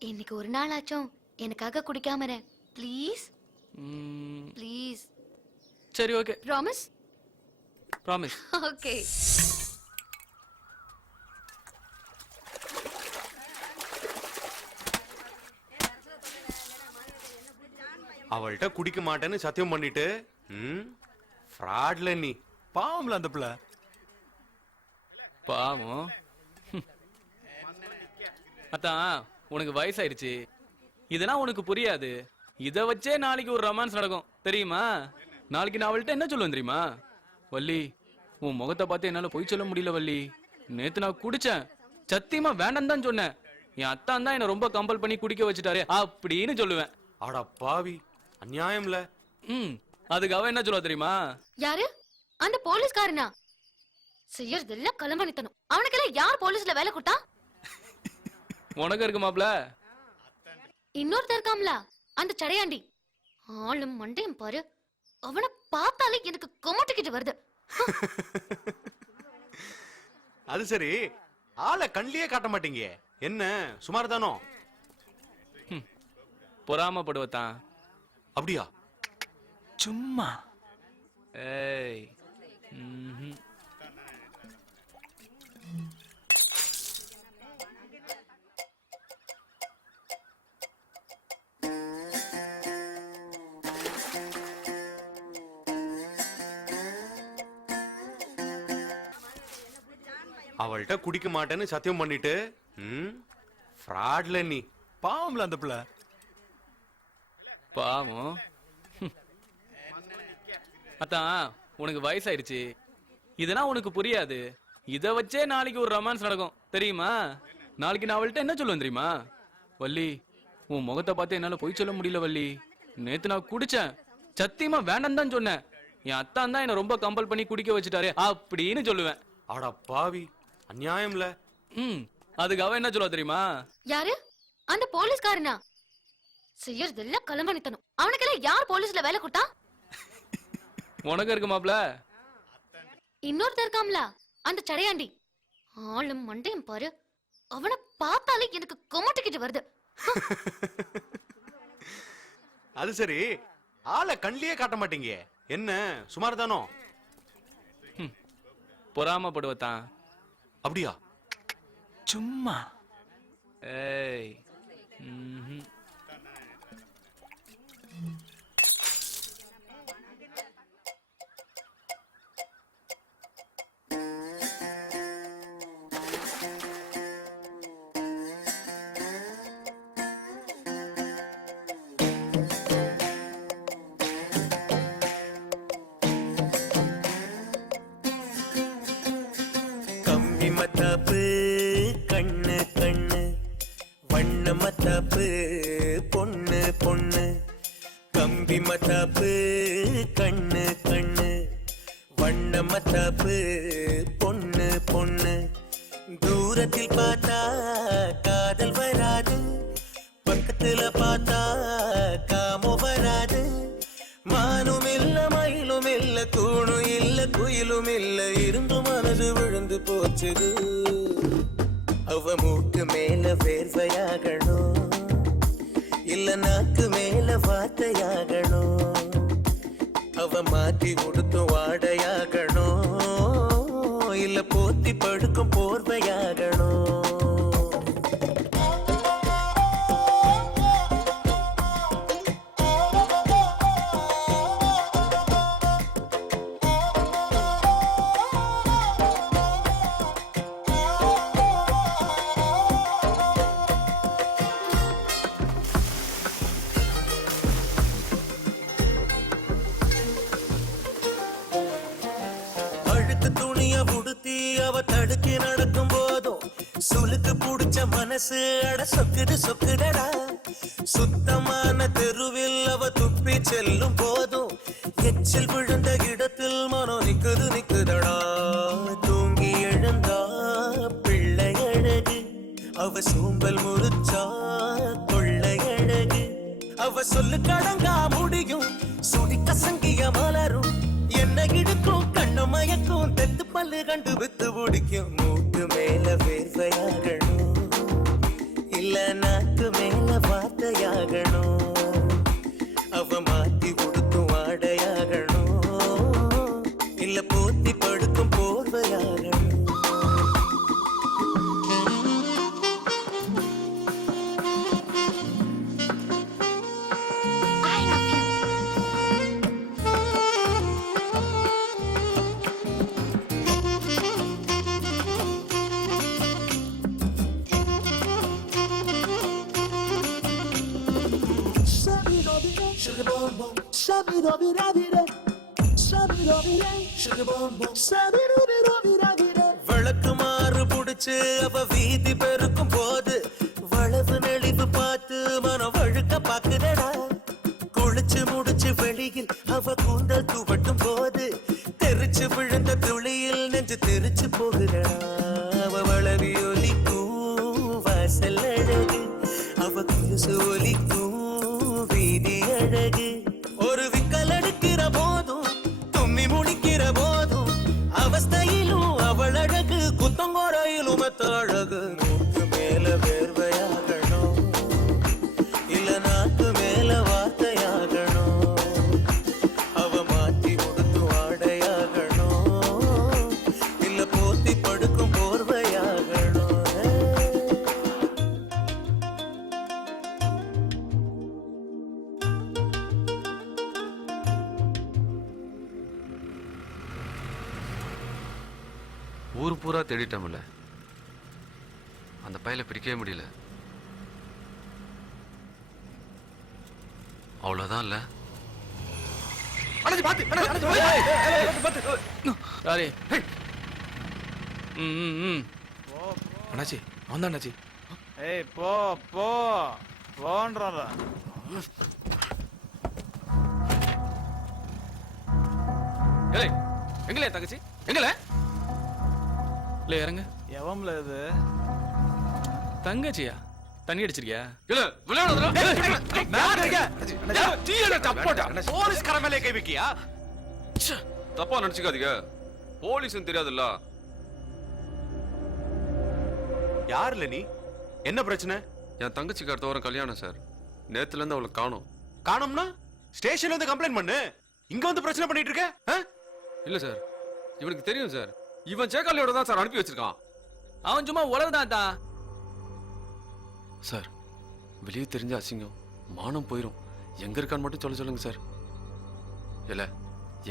இன்னைக்கு ஒரு நாள் ஆச்சும் எனக்காக குடிக்காம இரு. Please please. சரி ஓகே. ப்ராமிஸ்? ப்ராமிஸ். ஓகே. அவள்கிட்ட குடிக்க மாட்டேன்னு சத்தியம் பண்ணிட்டு ஃப்ராட்ல நீ. பாவம்ல அந்த பிள்ளை. பாவம். அதான் உனக்கு வயசாயிருச்சு, இதெல்லாம் உனக்கு புரியாது. இத வச்சே நாளைக்கு ஒரு ரொமான்ஸ் நடக்கும் தெரியுமா? நாளைக்கு நான் அவள்கிட்ட என்ன சொல்லுவேன் தெரியுமா? வள்ளி, உன் முகத்தை பார்த்து என்னால பொய் சொல்ல முடியல வள்ளி. நேத்து நான் குடிச்சேன், சத்தியமா வேண்டாம் தான் சொன்னேன். என் அத்தான் தான் என்ன ரொம்ப கம்பல் பண்ணி குடிக்க வச்சுட்டாரு அப்படின்னு சொல்லுவேன். அட பாவி, அநியாயம்ல. அதுக்கு அவ என்ன சொல்லுவா தெரியுமா? யாரு? அந்த போலீஸ்காரனா? செய்யறதெல்லாம் களம்பணித்தனம். அவனுக்கெல்லாம் யார் போலீஸ்ல வேலை கொடுத்தா? உனக்கு இருக்கு மாப்ள. இன்னொருத்தர் இருக்காம்ல, அந்த சடையாண்டி. ஆளும் மண்டையும் பாரு. அவனை பார்த்தாலே எனக்கு கொமட்டிக்கிட்டு வருது. அது சரி, ஆளை கண்ணிலேயே காட்ட மாட்டீங்க. என்ன சுமார் தானோ? பொறாமப்படுவத்தான். அப்படியா? சும்மா. ஏய். அவள்கிட்ட குடிக்க மாட்டேன்னு சத்தியம் பண்ணிட்டு ஃப்ராட்ல நீ. பாவம்ல அந்த பிள்ளை. பாவம். அதான் உனக்கு வயசாயிருச்சு, இதெல்லாம் உனக்கு புரியாது. இத வச்சே நாளைக்கு ஒரு ரொமான்ஸ் நடக்கும் தெரியுமா? நாளைக்கு நான் அவள்கிட்ட என்ன சொல்லுவேன் தெரியுமா? வள்ளி, உன் முகத்தை பார்த்து என்னால பொய் சொல்ல முடியல வள்ளி. நேத்து நான் குடிச்சேன், சத்தியமா வேண்டாம் தான் சொன்னேன். என் அத்தான் தான் என்ன ரொம்ப கம்பல் பண்ணி குடிக்க வச்சுட்டாரு அப்படின்னு சொல்லுவேன். அட பாவி, அநியாயம்ல. அதுக்கு அவ என்ன சொல்லுவா தெரியுமா? யாரு? அந்த போலீஸ்காரனா? செய்யறதெல்லாம் களம்பணித்தனம். அவனுக்கெல்லாம் யார் போலீஸ்ல வேலை கொடுத்தா? உனக்கு இருக்கு மாப்ள. இன்னொருத்தர் இருக்காம்ல, அந்த சடையாண்டி. ஆளும் மண்டையும் பாரு. அவனை பார்த்தாலே எனக்கு கொமட்டிக்கிட்டு வருது. அது சரி, ஆளை கண்ணிலேயே காட்ட மாட்டீங்க. என்ன சுமார் தானோ? பொறாமப்படுவத்தான். அப்படியா? சும்மா. ஏய். கம்பி மத்தாப்பு கண்ணு கண்ணு, வண்ண மத்தாப்பு பொண்ணு பொண்ணு. கம்பி மத்தாப்பு கண்ணு கண்ணு, வண்ண மத்தாப்பு பொண்ணு பொண்ணு. தூரத்தில் பார்த்தா காதல் வராது, பக்கத்துல பார்த்தா காமம் வராது. மானும் இல்ல மயிலும் இல்ல தூணும் இல்ல குயிலும் இல்ல இருந்து மனது விழுந்து போச்சுது அவ மூக்கு மேல வேர்வையாகணும் இல்ல நாக்கு மேல வார்த்தையாகணும் அவ மாத்தி உடுத்தும் வாடையாகணும் இல்ல போத்தி படுக்கும் போர்வையாகணும் தடுக்கி நடக்கும் போதும் சுளுக்கு புடிச்ச மனசு அட சொக்குது சொக்குதடா சுத்தமான தெருவில் அவ துப்பி செல்லும் போதும் எச்சில் விழுந்த இடத்தில் மனம் நிக்குது நிக்குதடா தூங்கி எழுந்தா பிள்ளை அழகு அவ சோம்பல் முறிச்சா கொள்ளை அழகு அவ சொல்லு கடங்கா முடியும் சுடி கசங்கிய மலரும் என்ன இடுக்கும் கண்ணு மயக்கும் தெத்து பல்லு கண்டு வித்து பிடிக்கும் மூக்கு மேல வேர்வையாகணும் இல்ல நாக்கு மேல வார்த்தையாகணும் அவ மாத்தி உடுத்தும் வாடையாகணும் இல்ல போத்தி படுக்கும் போர்வையாகணும் விளக்கு மாறு புடிச்சு அவ வீதி பெருக்கும் போது வளவு நெளிவு பார்த்து மனம் வழுக்க பாக்குதடா குளிச்சு முடிச்சு வெளியில் அவ கூந்தல் துவட்டும் போது தெரிச்சு விழுந்த துளியில் நெஞ்சு தெரிச்சு போகுதடா அவ வளவி ஒலிக்கும் வாசல் அழகு அவ குலுசு ஒலிக்கும் வீதி அழகு ஒரு விக்கல் எடுக்கிற போதும் தும்மி முடிக்கிற போதும் அவஸ்தையிலும் அவள் அழகு குத்தங்கோரையிலும் அழகு மூக்கு மேல வேர்வையாகணும் இல்ல நாக்கு மேல வார்த்தையாகணும் அவ மாத்தி உடுத்து வாடையாகணும் இல்ல போத்தி படுக்கும் போர்வையாகணும் ஊர் பூரா தேடிட்டோம்ல அந்த பையலை பிடிக்கவே முடியல அவ்வளவுதான் இல்ல அண்ணாச்சி அவன் தான் அண்ணாச்சி ஏய் போ போ போன்றா எங்களே தங்கச்சி எங்கள இல்ல இறங்க எவம்ல இது தங்கச்சியா தண்ணி அடிச்சிருக்கியா இல்ல போலீஸ்கார மேலே கை வைக்கியா தப்பா நினைச்சுக்காதீங்க போலீஸ் தெரியாதுல்ல யாருல நீ என்ன பிரச்சனை என் தங்கச்சிக்கு அடுத்த வாரம் கல்யாணம் சார் நேத்துல இருந்து அவளை காணோம் காணும்னா ஸ்டேஷன்ல வந்து கம்ப்ளைண்ட் பண்ணு இங்க வந்து பிரச்சனை பண்ணிட்டு இருக்க இல்ல சார் இவனுக்கு தெரியும் சார் இவன் சேக்காலியோட தான் சார் அனுப்பி வச்சிருக்கான் அவன் சும்மா உலகதான் தான் சார் வெளியே தெரிஞ்ச அசிங்கம் மானம் போயிடும் எங்க இருக்கான்னு மட்டும் சொல்லுங்க சார் இல்ல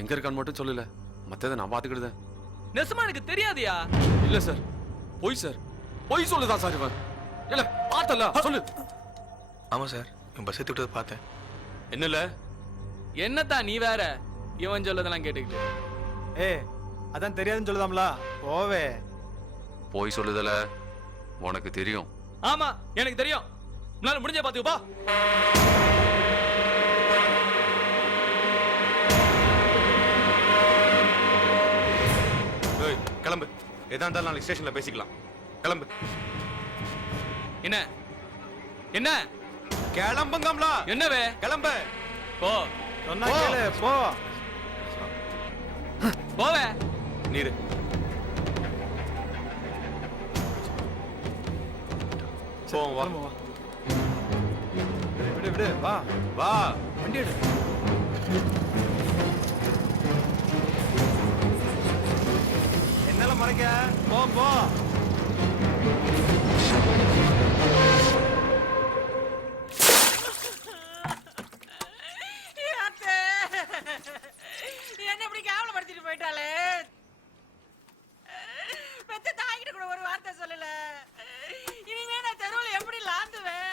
எங்க இருக்கான்னு மட்டும் சொல்லல மத்ததை நான் பாத்துக்கிடுதேன் நெசமா எனக்கு தெரியாதியா இல்ல சார் பொய் சொல்லுதான் சார் இவன் இல்ல பார்த்தல சொல்லு ஆமா சார் இவன் பஸ் ஏத்தி விட்டதை பார்த்தேன் என்னல என்னத்தான் நீ வேற இவன் சொல்லதெல்லாம் கேட்டுக்கிட்டு அதான் தெரியாதுன்னு சொல்லுதாம்ல போவே பொய் சொல்லுதல உனக்கு தெரியும் ஆமா எனக்கு தெரியும் உன்னால முடிஞ்ச பாத்துக்கப்பா கிளம்பு எதா இருந்தாலும் நாளைக்கு ஸ்டேஷன்ல பேசிக்கலாம் கிளம்பு என்ன என்ன கிளம்புங்கம்லா என்னவே கிளம்பு போ சொன்னா கேளு போ போவே நீரு போவோம் வா வா விடு விடு வா வா வண்டி எடு என்னால மறைக்க போ போ என்ன இப்படி கேவலப்படுத்திட்டு போயிட்டாளே. பெத்த தாய்கிட்ட கூட ஒரு வார்த்தை சொல்லல. இனிமே நான் தெருவுல எப்படி லாந்துவேன்?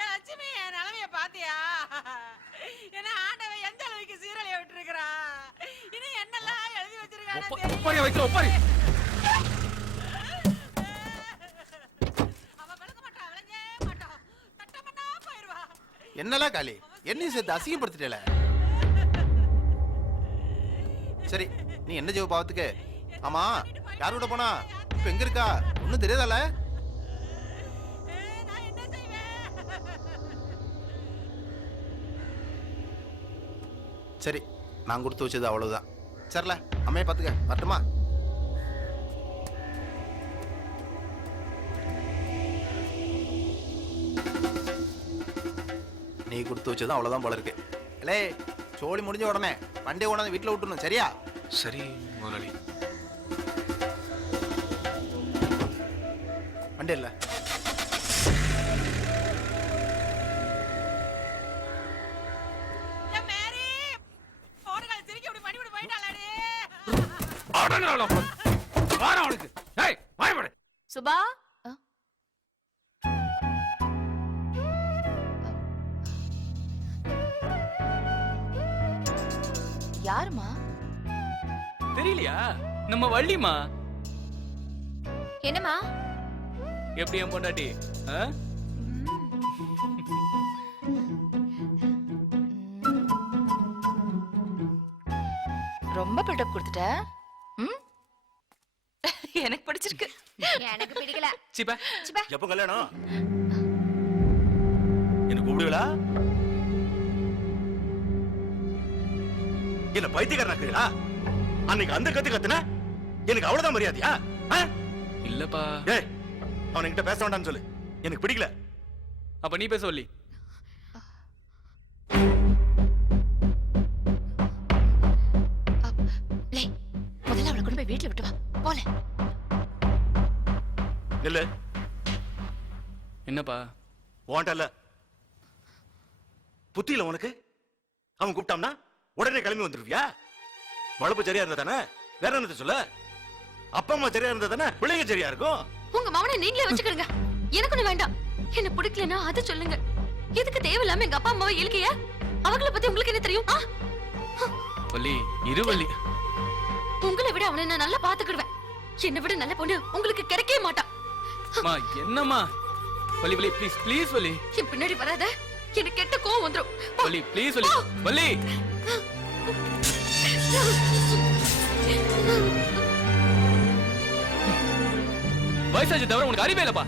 லட்சுமி, என் நிலைமைய பாத்தியா? என்ன ஆண்டவன் எந்த அளவுக்கு சீரழிய விட்டுருக்கிறான். இனி என்னெல்லாம் எழுதி வச்சிருக்கானே ஒப்பாரி வைக்கிற ஒப்பாரி. அவன் விளங்க மாட்டான், விளங்கே மாட்டான். தட்டமண்ணா போயிருவா. என்னலாம் காளி என்னையும் சேர்த்து அசிங்கப்படுத்திட்டல. சரி நீ என்ன ஜெவ பாவத்துக்கு? ஆமா யார் கூட போனா? இப்ப எங்க இருக்கா? ஒன்னும் தெரியாதால? நான் என்ன செய்வேன்? சரி நான் கொடுத்து வச்சது அவ்வளவுதான். சரில அம்மையை பாத்துக்க, வரட்டுமா? நீ கொடுத்து வச்சது அவ்வளவுதான் போல இருக்கு. இல்லே சோழி முடிஞ்ச உடனே வண்டியை கொண்டாந்து வீட்டுல விட்டுணும், சரியா? சரி முதலாளி. வண்டி இல்ல என் மேரி, போடுகளை திருக்கி இப்படி பண்ணி விட்டு போயிட்டாளாடி. வார அவனுக்கு. ஏய் வாய்மடை. சுபா யாருமா? தெரியலையா? நம்ம வள்ளிமா. என்னம்மா? எப்படி என் பொண்டாட்டி? ஆ? ரொம்ப பில்டப் கொடுத்துட்ட. ம்? எனக்கு பிடிச்சிருக்கு. எனக்கு பிடிக்கல. சிப்பா. எப்போ கல்யாணம்? என்ன கூப்பிடுவீங்களா? என்ன பைத்தியக்காரனாக்குறீங்களா? அன்னைக்கு அந்த கத்து கத்துன எனக்கு அவ்வளவுதான் மரியாதையா? இல்லப்பா. ஏய் அவன்கிட்ட பேச வேண்டாம்னு சொல்லு, எனக்கு பிடிக்கல. அப்ப நீ பேச வள்ளி. முதல்ல அவளை கொண்டு போய் வீட்டுல விட்டு வா. போல. இல்ல என்னப்பா? வாண்டல்ல புத்தியில உனக்கு? அவன் கூப்பிட்டான்னா உடனே கிளம்பி வந்துருவியா? வளப்பு சரியா இருந்தா தானே, வேற என்னத்த சொல்ல? அப்பா அம்மா சரியா இருந்தா தானே பிள்ளைங்க சரியா இருக்கும். உங்க மவனை நீங்களே வச்சுக்கிறீங்க. எனக்கு ஒண்ணு வேண்டாம். என்ன பிடிக்கலன்னா அதை சொல்லுங்க. எதுக்கு தேவையில்லாம எங்க அப்பா அம்மாவை இழுக்கைய? அவங்கள பத்தி உங்களுக்கு என்ன தெரியும்? வள்ளி இரு வள்ளி. உங்களை விட அவனை நான் நல்லா பாத்துக்கிடுவேன். என்னை விட நல்ல பொண்ணு உங்களுக்கு கிடைக்கவே மாட்டான். அம்மா என்னம்மா? Valli Valli please please Valli. என் பின்னாடி வராத. எனக்கு கெட்ட கோவம் வந்துரும். வள்ளி ப்ளீஸ் வள்ளி. வள்ளி வயசாச்சு தவிர உனக்கு அறிவே இல்லப்பா.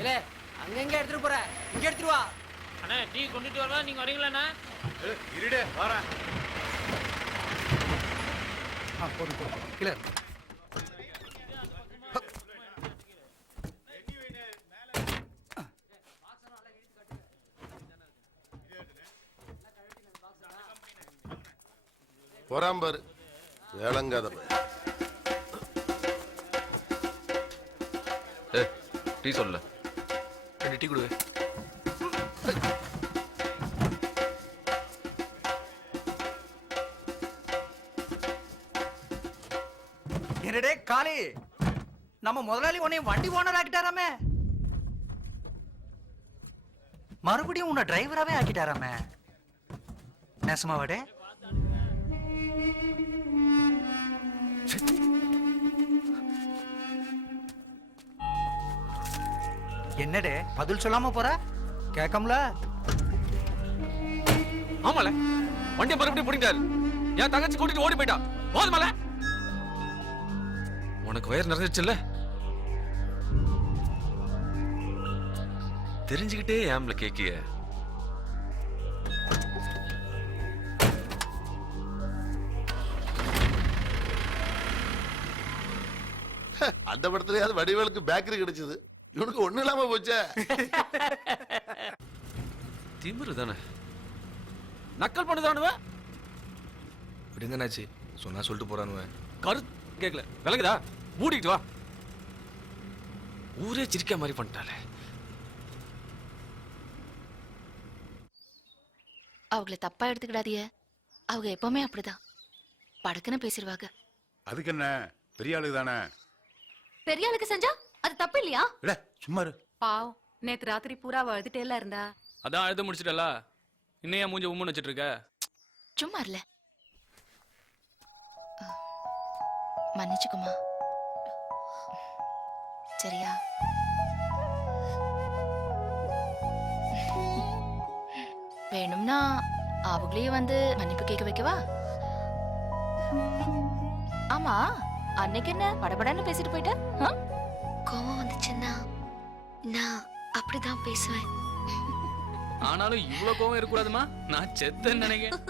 இல்ல அங்க எங்க எடுத்துட்டு போற? இங்க எடுத்துட்டு வா. அண்ணா டீ கொண்டுட்டு வரவா? நீங்க வரீங்களாண்ணா? இருடே வரேன். போதும் இல்ல பொறாம்பாரு வேளங்காத. டீ சொல்ல. 2 டீ குடுவே. என்னடே காளி, நம்ம முதலாளி உன்னை வண்டி ஓனர் ஆக்கிட்டாராமே. மறுபடியும் உன்னை டிரைவராவே என்னடே பதில் சொல்லாம போற? கேட்கம்ல? ஆமால வண்டியை மறுபடியும் பிடிக்காரு. என் தங்கச்சி கூட்டிட்டு ஓடி போயிட்டா. போதுமல உனக்கு வயிறு நிறைஞ்சிச்சுல்ல? தெரிஞ்சுக்கிட்டே ஏம்ல கேக்கிய? அந்த படத்துலயாவது வடிவேலுக்கு பேக்கரி கிடைச்சது, இவனுக்கு ஒண்ணு இல்லாம போச்சே. திமிரு தானே, நக்கல் பண்ணுதானுவ. விடுங்கண்ணாச்சி, சொன்னா சொல்லிட்டு போறானுவேன். கருத்து கேட்கல, விலகுதா? மூடிட்டு வா. ஊரே சிரிக்க மாதிரி பண்ணிட்டாலே. அவங்கள தப்பா எடுத்துக்கிடாதீங்க, அவங்க எப்பவுமே அப்படிதான் படக்குன்னு பேசிடுவாங்க. அதுக்கு என்ன, பெரிய ஆளு தானே. பெரிய ஆளுக்கு செஞ்சா அது தப்பு இல்லையா? இல்ல சும்மா இரு. பாவ், நேத்து ராத்திரி பூரா அழுதுட்டே எல்லாம் இருந்தா. அதான் எழுத முடிச்சிட்டல, இன்னையா மூஞ்ச உம்முன்னு வச்சிட்டு இருக்க? சும்மா இல்ல, மன்னிச்சுக்குமா. சரியா? வேணும்னா அவங்களையும் வந்து மன்னிப்பு கேட்க வைக்கவா? ஆமா, அன்னைக்கு என்ன படபடன்னு பேசிட்டு போயிட்ட? கோவம் வந்துச்சுன்னா நான் அப்படிதான் பேசுவேன். ஆனாலும் இவ்வளவு கோவம் இருக்கக்கூடாதுமா, நான் செத்தேன்னு நினைக்கிறேன்.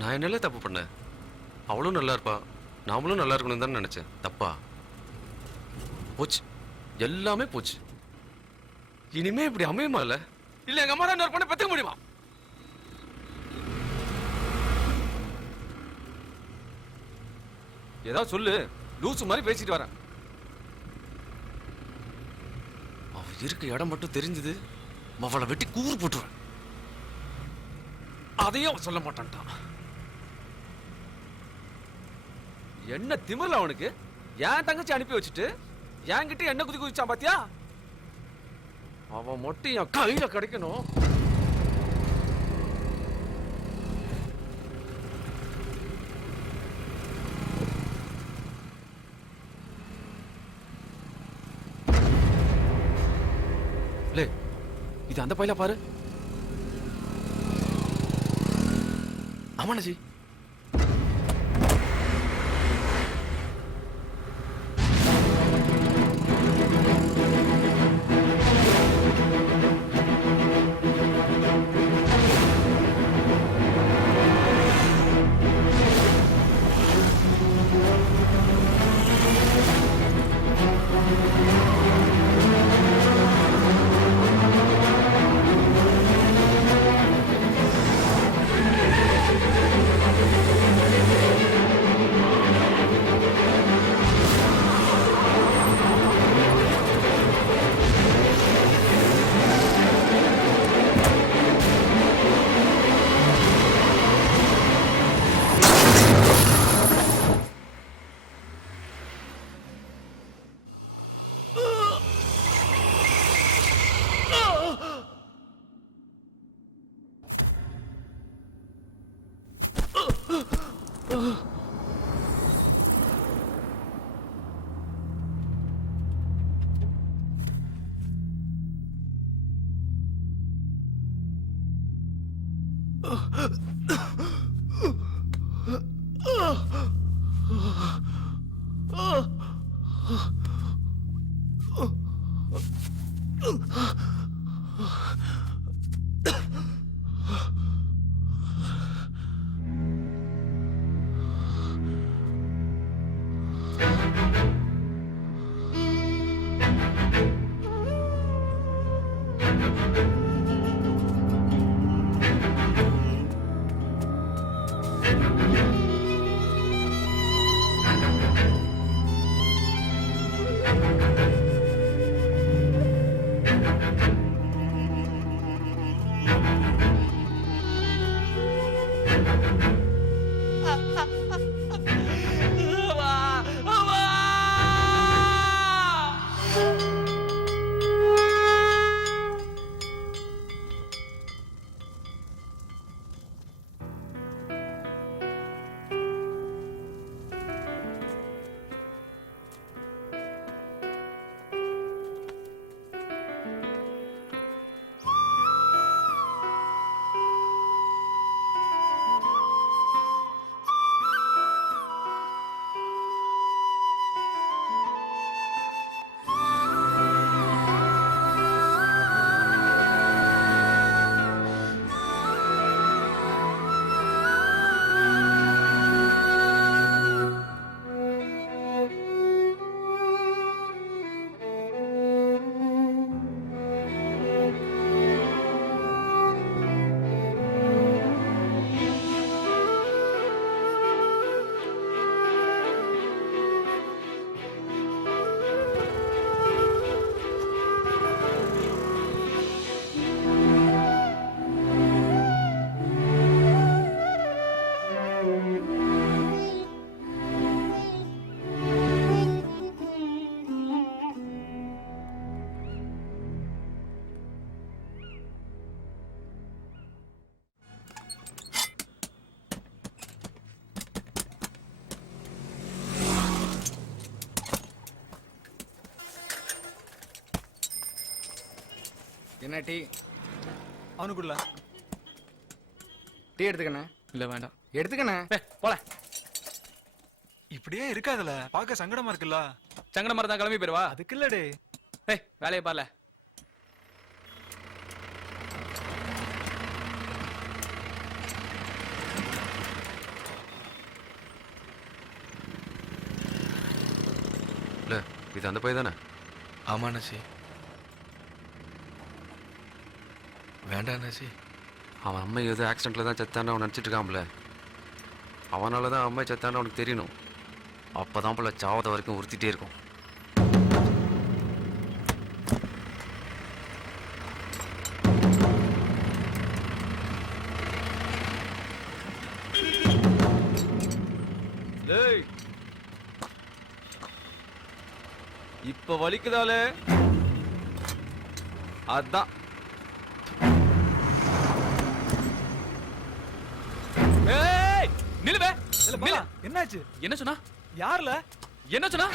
நான் என்னல தப்பு பண்ண? அவளும் நல்லா இருப்பா, நாமளும் நல்லா இருக்கணும் தான் நினைச்சேன். தப்பா போச்சு, எல்லாமே போச்சு. இனிமே இப்படி அமையுமா? இல்ல எங்க அம்மா தான் இன்னொரு பொண்ணை பெத்துக்க முடியுமா? ஏதாவது சொல்லு, லூசு மாதிரி பேசிட்டு வரேன். அவ இருக்க இடம் மட்டும் தெரிஞ்சது, அவளை வெட்டி கூறு போட்டுருவேன். அதையும் அவன் சொல்ல மாட்டான்ட்டான். என்ன திமிரல அவனுக்கு? என் தங்கச்சி அனுப்பி வச்சுட்டு என்கிட்ட என்ன குதி குதிச்சான் பாத்தியா? அவன் மட்டும் என் கையில கிடைக்கணும். இது அந்த பையல பாரு. ஆமாண்ணாச்சி. என்ன டீ அவனுக்குள்ள டீ எடுத்துக்கண்ணே. இல்ல வேண்டாம். எடுத்துக்கண்ணே. போல. இப்படியே இருக்காதுல, பார்க்க சங்கடமா இருக்குல்ல. சங்கடமா இருந்தா கிளம்பி போயிருவா. அதுக்கு இல்லடே. வேலையை பாருல. இல்ல இது அந்த பையன் தானே? ஆமா நசி. வேண்டாம் நசி. அவன் அம்மை ஏதோ ஆக்சிடென்ட்ல தான் செத்தான்னு அவன் நினச்சிட்டு இருக்கான்ல. அவனால தான் அம்மை செத்தான்னு அவனுக்கு தெரியணும். அப்பதான் போல சாவத வரைக்கும் உறுத்திட்டே இருக்கும். இப்ப வலிக்குதாலே? அதான். நிலுவே. என்னாச்சு? என்ன சொன்னா? யாருல? என்ன சொன்னா?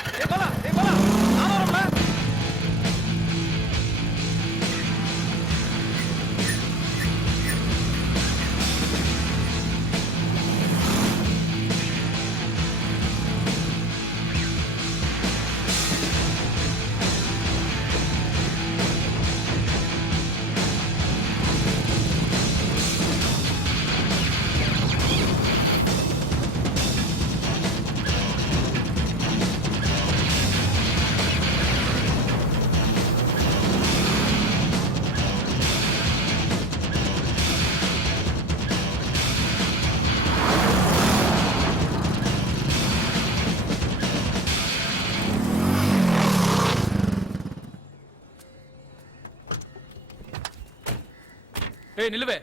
நிலுவே.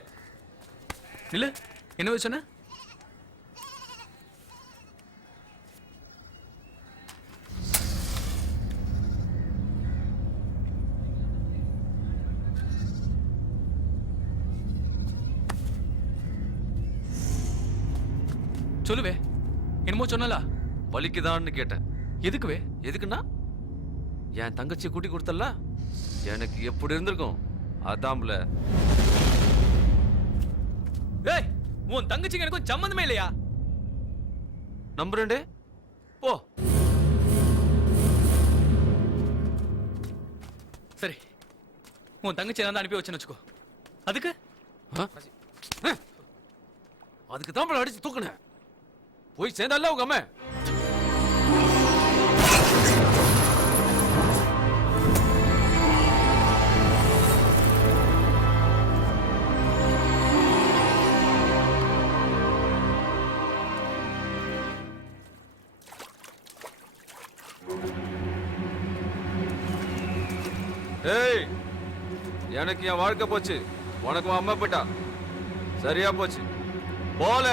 நில்லு. என்ன சொன்ன? சொல்லுவே. என்னமோ சொன்னல. வலிக்குதான்னு கேட்டேன். எதுக்குவே? எதுக்குன்னா என் தங்கச்சி கூட்டி கொடுத்தல, எனக்கு எப்படி இருந்திருக்கும் அதான்ல. ஏய், உன் தங்கச்சிக்கு எனக்கும் சம்பந்தமே இல்லையா? நம்புறேன்டே. போ. சரி, உன் தங்கச்சி நான் அனுப்பி வச்சேன்னு வச்சுக்கோ. அதுக்கு அதுக்கு தான் அடிச்சு தூக்குனேன். போய் சேர்ந்தால உங்க அம்மா. ஏய், எனக்கு என் வாழ்க்கை போச்சு, உனக்கு அம்மா போயிட்டா. சரியா போச்சு. போல.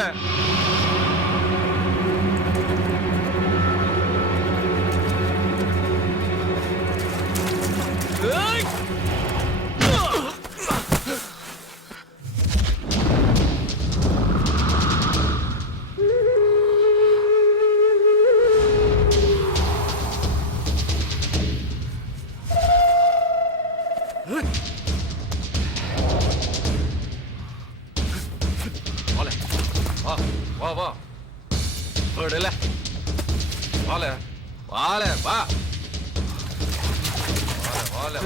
வா வா விடல. வால வால வா. வால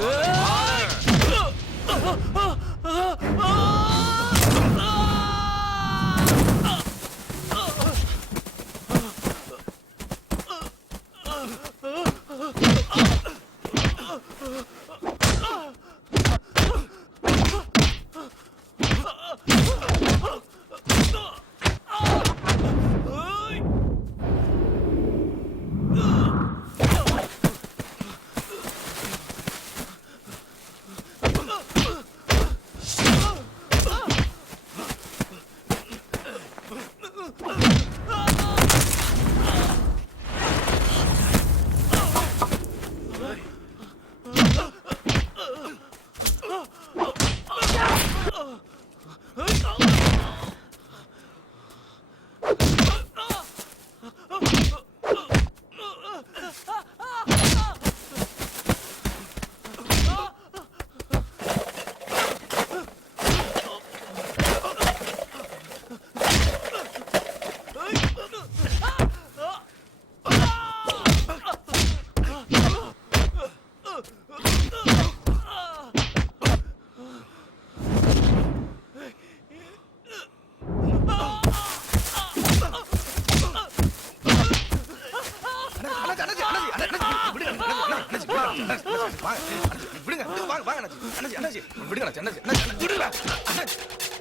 அண்ணாச்சி அண்ணாச்சி விடுங்க அண்ணாச்சி அண்ணாச்சி விடுங்க அண்ணாச்சி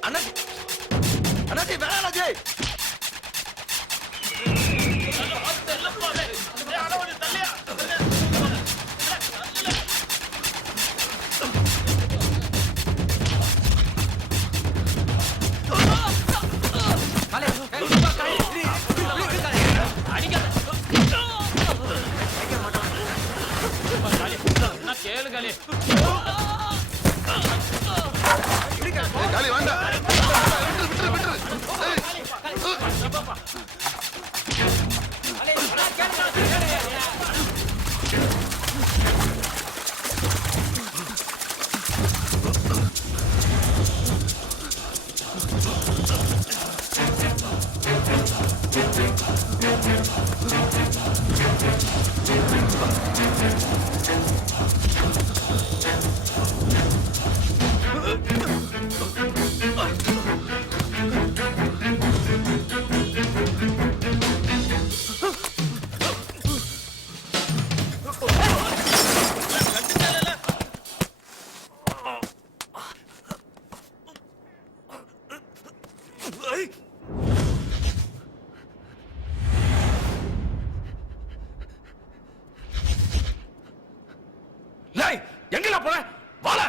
அண்ணாச்சி அண்ணாச்சி வேணாம் அண்ணாச்சி கேளு காலி காலி வேண்டாம் எங்கடா போற வாழ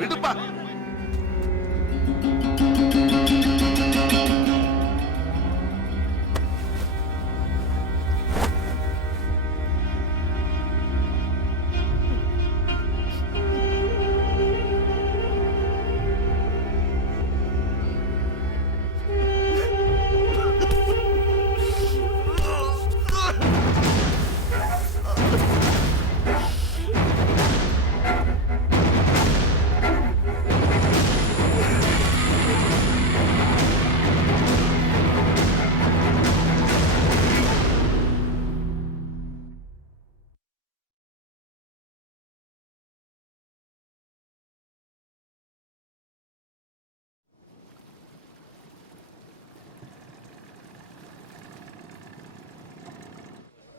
விடுப்பா.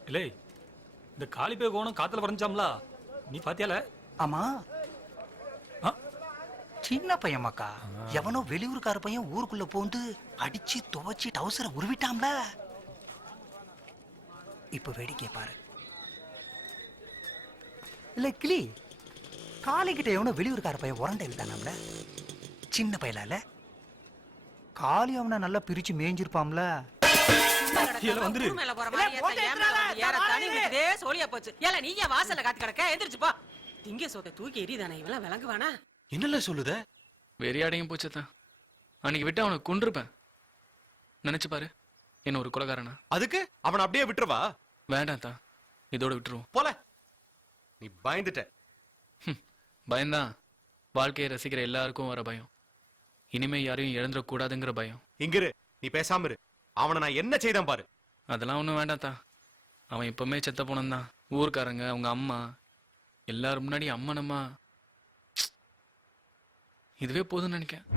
இல்லை இந்த காலிப்பே கோணம் காத்துல பறஞ்சாம்ல நீ பாத்தியால? ஆமா சின்ன பையன் மக்கா, எவனோ வெளியூருக்கார பையன் ஊருக்குள்ள போந்து அடிச்சு துவச்சி டவுசரை உருவிட்டாம்ல. இப்ப வேடிக்கை பாரு. இல்ல கிளி, காளிக்கிட்ட எவனோ வெளியூருக்கார பையன் உரண்டை இழுத்தானாம்ல. சின்ன பையலால காளி அவனை நல்லா பிரிச்சு மேய்ஞ்சிருப்பாம்ல. வாசல்ல காத்து கிடக்க எந்திரிச்சுப்பா. திங்க சோத்தை தூக்கி எரிதானே இவெல்லாம் விளங்குவானா? என்னல சொல்லுத? வெறியாடையும் போச்சதான். அன்னைக்கு விட்டு அவனை கொண்டிருப்பேன். நினைச்சு பாரு, என்ன ஒரு கொலைகாரனா. அதுக்கு அவனை அப்படியே விட்டுருவா? வேண்டாம் தான், இதோட விட்டுருவோம். போல நீ பயந்துட்ட. பயம்தான் வாழ்க்கையை ரசிக்கிற எல்லாருக்கும் வர பயம். இனிமே யாரையும் இழந்துடக்கூடாதுங்கிற பயம். இங்கிரு, நீ பேசாம இரு. அவனை நான் என்ன செய்தான் பாரு. அதெல்லாம் ஒன்றும் வேண்டாத்தா. அவன் இப்பவுமே செத்த போனந்தான். ஊர்க்காரங்க, அவங்க அம்மா எல்லாரும் முன்னாடி அம்மனம்மா, இதுவே போதும்னு நினைக்கிறேன்.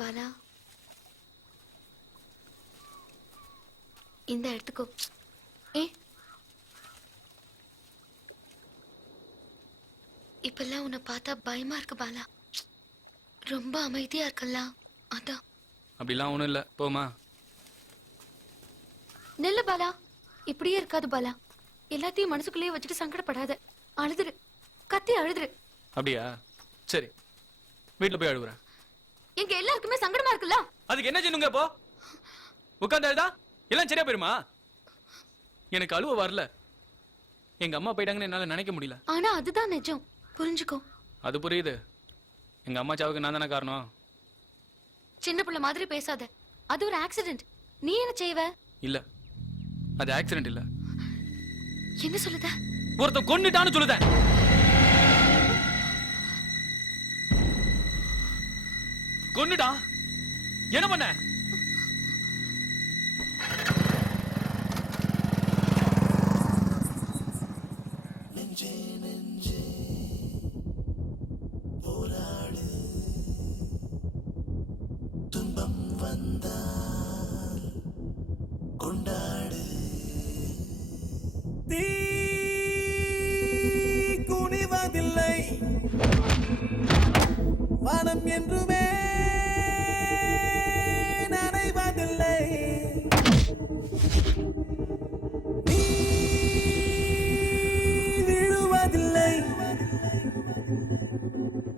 பாலா, இந்த எடுத்துக்கோ. இப்பெல்லாம் உன்னை பார்த்தா பயமா இருக்கு பாலா. ரொம்ப அமைதியா இருக்கல்ல, அதான். அப்படிலாம் ஒண்ணும் இல்ல, போமா. நெல்ல பாலா, இப்படியே இருக்காது பாலா. எல்லாத்தையும் மனசுக்குள்ளேயே வச்சுட்டு சங்கடப்படாத. அழுதுரு, கத்தி அழுதுரு. அப்படியா? சரி, வீட்டுல போய் அழுகுறேன். எங்க எல்லாருக்குமே சங்கடமா இருக்குல்ல. அதுக்கு என்ன செய்யணுங்க? போ உட்கார்ந்து அழுதா எல்லாம் சரியா போயிருமா? எனக்கு அழுவ வரல. எங்க அம்மா போயிட்டாங்கன்னு என்னால நினைக்க முடியல. ஆனா அதுதான் நிஜம், புரிஞ்சுக்கோ. அது புரியுது. எங்க அம்மா சாவுக்கு நான் தானே காரணம். சின்ன பிள்ளை மாதிரி பேசாத. அது ஒரு ஆக்சிடென்ட். நீ என்ன செய்வ? இல்ல, அது ஆக்சிடென்ட் இல்ல. என்ன சொல்லுத? ஒருத்தன் கொன்னுட்டான்னு சொல்லுத. கொன்னுடா. என்ன பண்ண? நெஞ்சே நெஞ்சே போராடு, துன்பம் வந்தால் கொண்டாடு. தீ குனிவதில்லை வானம் என்றுமே நனைவதில்லை. நீ விழுவதில்லை.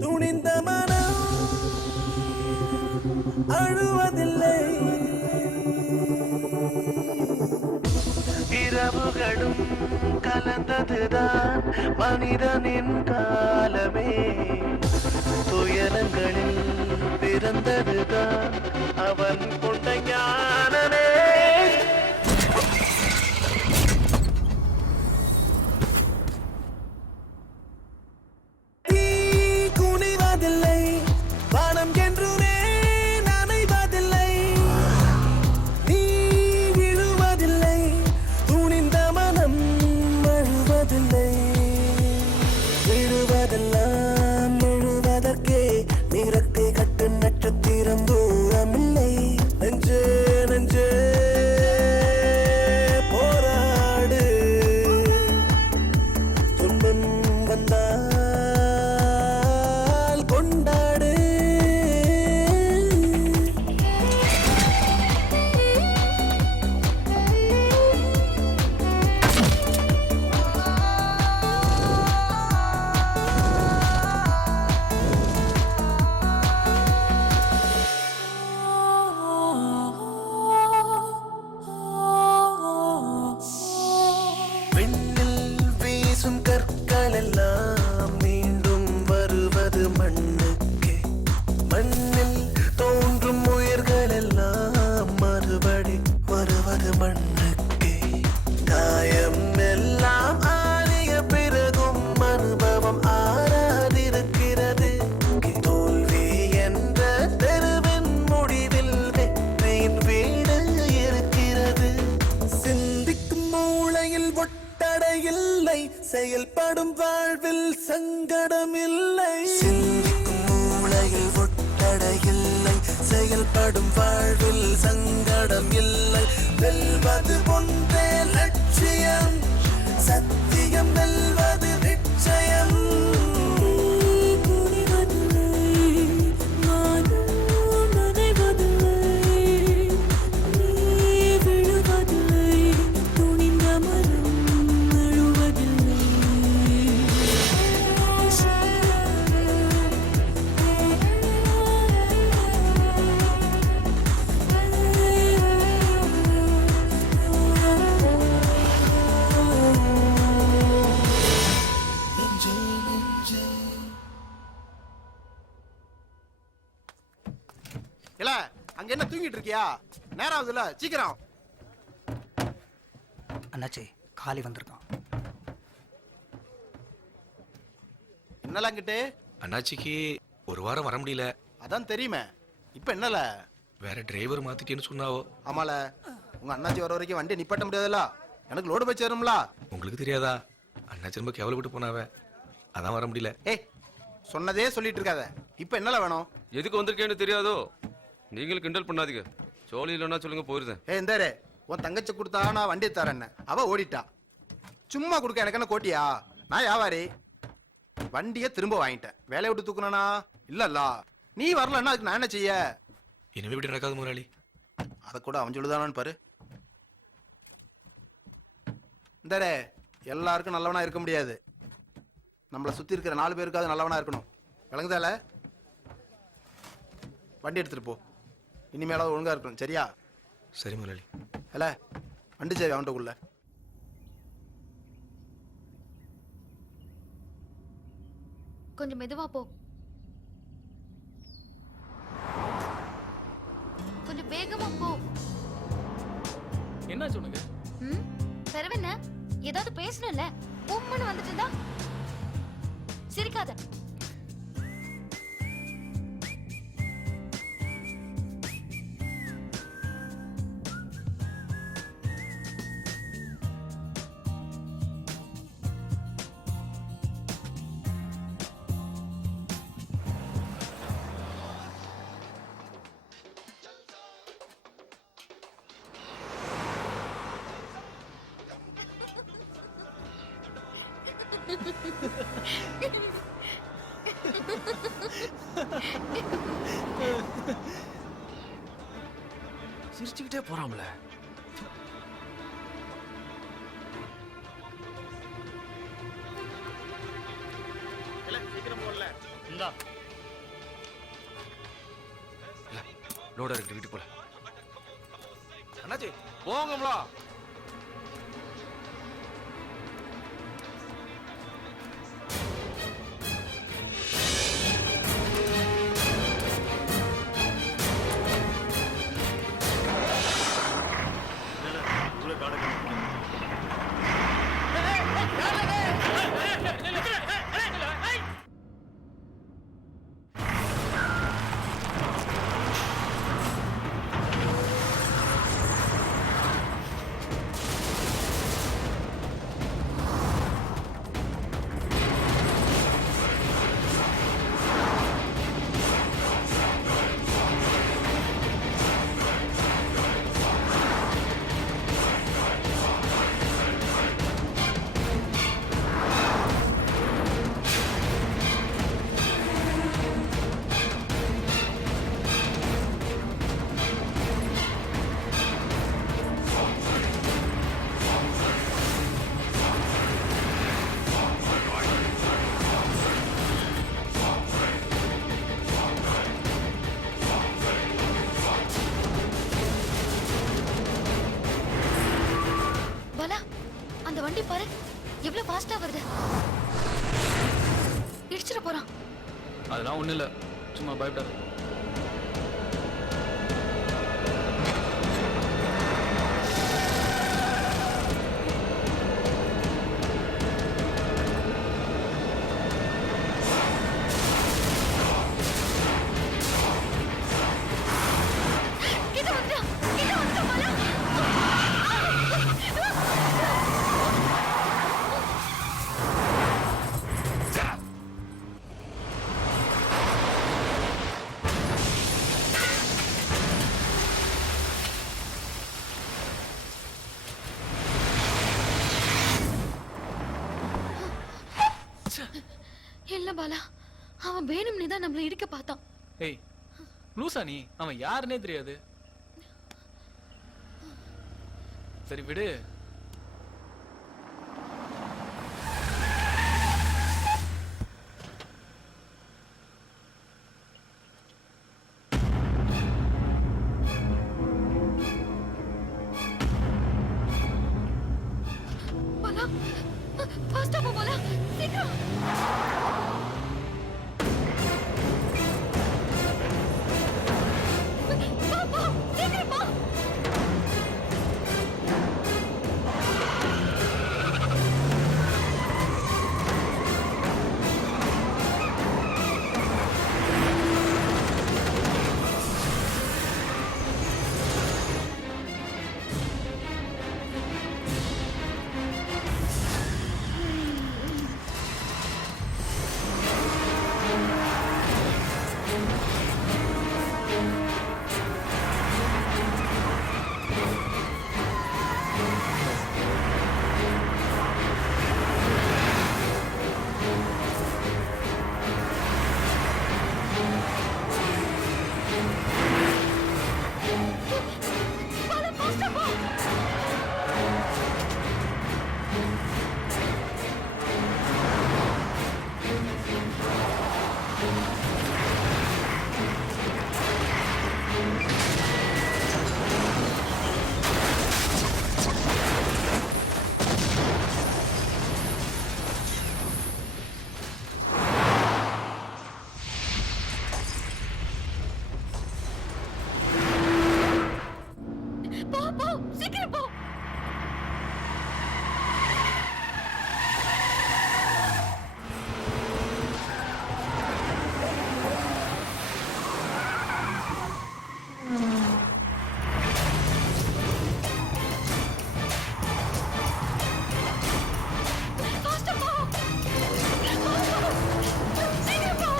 துணிந்த மனம் அழுவதில்லை. இரவுகளும் கலந்ததுதான் மனிதனின் காலமே. துயரங்களில் பிறந்ததுதான் அவன் கொண்ட ஞானமே. தீ குனிவதில்லை வானம் என்றுமே நனைவதில்லை. நீ விழுவதில்லை. துணிந்த மனம் அழுவதில்லை. விழுவதெல்லாம் எழுவதற்கே நிறத்தை கட்டு நட்சத்திரம் தூரமில்லை. நெஞ்சே நெஞ்சே போராடு, துன்பம் வந்தால் கொண்டாடு. கற்கள் எல்லாம் மீண்டும் வருவது மண்ணுக்கே. மண்ணில் தோன்றும் உயிர்கள் எல்லாம் மூளையில் ஒட்டடையில்லை செயல்படும் வாழ்வில் சங்கடம் இல்லை சிந்திக்கும் மூளையில் ஒட்டடையில்லை செயல்படும் வாழ்வில் சங்கடம் இல்லை வெல்வது ஒன்றே லட்சியம் சத்தியம் வெல்வது நிச்சயம் இல்ல அங்க என்ன தூங்கிட்டு இருக்கியா? நேரம் ஆகுதுல்ல, சீக்கிரம். அண்ணாச்சி காளி வந்திருக்கான். என்னலாம் கிட்டு? அண்ணாச்சிக்கு ஒரு வாரம் வர முடியல. அதான் தெரியுமே. இப்ப என்னல? வேற டிரைவர் மாத்திட்டேன்னு சொன்னாவோ. ஆமால, உங்க அண்ணாச்சி வர வரைக்கும் வண்டி நிப்பாட்ட முடியாதுல்ல. எனக்கு லோடு போய் சேரும்ல. உங்களுக்கு தெரியாதா? அண்ணாச்சி ரொம்ப கேவலப்பட்டு போனாவ, அதான் வர முடியல. ஏய், சொன்னதே சொல்லிட்டு இருக்காத. இப்ப என்னல வேணும்? எதுக்கு வந்திருக்கேன்னு தெரியாதோ? நீங்களும் கிண்டல் பண்ணாதீங்க. சோழி இல்லைன்னா சொல்லுங்க, போயிருந்தேன். ஏ இந்தாரு, உன் தங்கச்சி கொடுத்தா நான் வண்டி தரேன். அவ ஓடிட்டா. சும்மா கொடுக்க எனக்கு என்ன கோட்டியா? நான் வியாபாரி. வண்டியை திரும்ப வாங்கிட்டேன். வேலையை விட்டு தூக்கணும்னா இல்லல்ல. நீ வரலன்னா அதுக்கு நான் என்ன செய்ய? இனிமே இப்படி நடக்காது முதலாளி. அதை கூட அவன் சொல்லுதானான்னு பாரு. இந்தாரே, எல்லாருக்கும் நல்லவனா இருக்க முடியாது. நம்மளை சுத்தி இருக்கிற 4 பேருக்காவது நல்லவனா இருக்கணும். விளங்குதால? வண்டி எடுத்துட்டு போ. இனிமேலாவது ஒழுங்கா இருக்கணும், சரியா? சரி முதலாளி. இல்ல வண்டி சேவை அவன்கிட்டக்குள்ள. கொஞ்சம் மெதுவா போ. கொஞ்சம் வேகமா போ. என்ன சொல்லுங்க? பெறவென்ன ஏதாவது பேசணும்ல. உம்மன்னு வந்துட்டு இருந்தா சிரிக்காத. சிரிச்சுக்கிட்டே போறாம்ல. லோடா இருக்கு, வீட்டுக்கு போல. அண்ணாச்சி போங்கம்லா. வண்டி பாரு எவ்வளவு ஃபாஸ்டா வருது. இடிச்சிட போறான். அதெல்லாம் ஒண்ணு இல்ல, சும்மா பயப்படாத. இல்ல பாலா, அவன் வேணும்னே தான் நம்மள இடிக்க பார்த்தான். ஏய் லூசா நீ? அவன் யாருன்னே தெரியாது. சரி விடு. பாலா, ஃபாஸ்டா போ பாலா, சீக்கிரம். போ போ, சீக்கிரம் போ. பாலா, ஃபாஸ்டா போ. போ போ, சீக்கிரம் போ. ஃபாஸ்டா போ. போ, போ. சீக்கிரம் போ.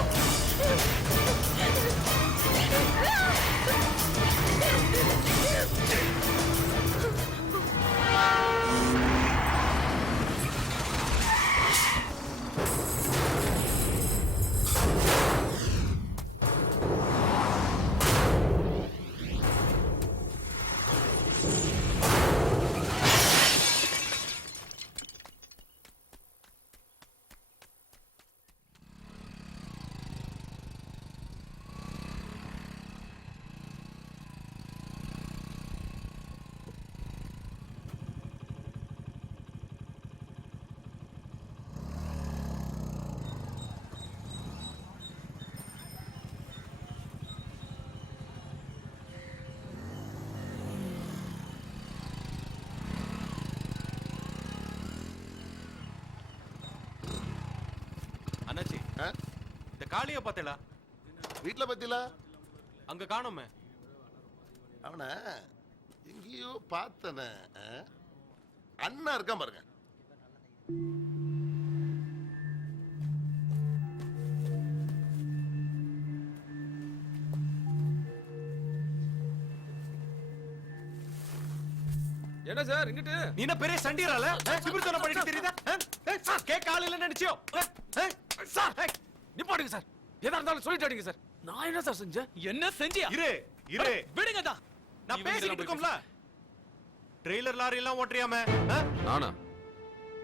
அண்ணாச்சி, இந்த காளிய பார்த்தேளா? வீட்டுல பத்தில அங்க காணோமே. அவன எங்கேயோ பார்த்தன. அண்ணா இருக்கான் பாருங்க. என்ன சார் இங்கிட்டு? நீ என்ன பெரிய சண்டியரால சிபிர்த்தன பண்ணிட்டு தெரியுதா? கேட்க ஆள் இல்ல நினைச்சியோ? Sir நிப்பாடுங்க sir. எதா இருந்தாலும் சொல்லிட்டாடுங்க சார். நான் என்ன சார் செஞ்சேன்? என்ன செஞ்சியா? இரு இரு, விடுங்க தான். நான் பேசிட்டு இருக்கோம்ல. ட்ரெய்லர் லாரி எல்லாம் ஓட்டுறியாமே? நானா?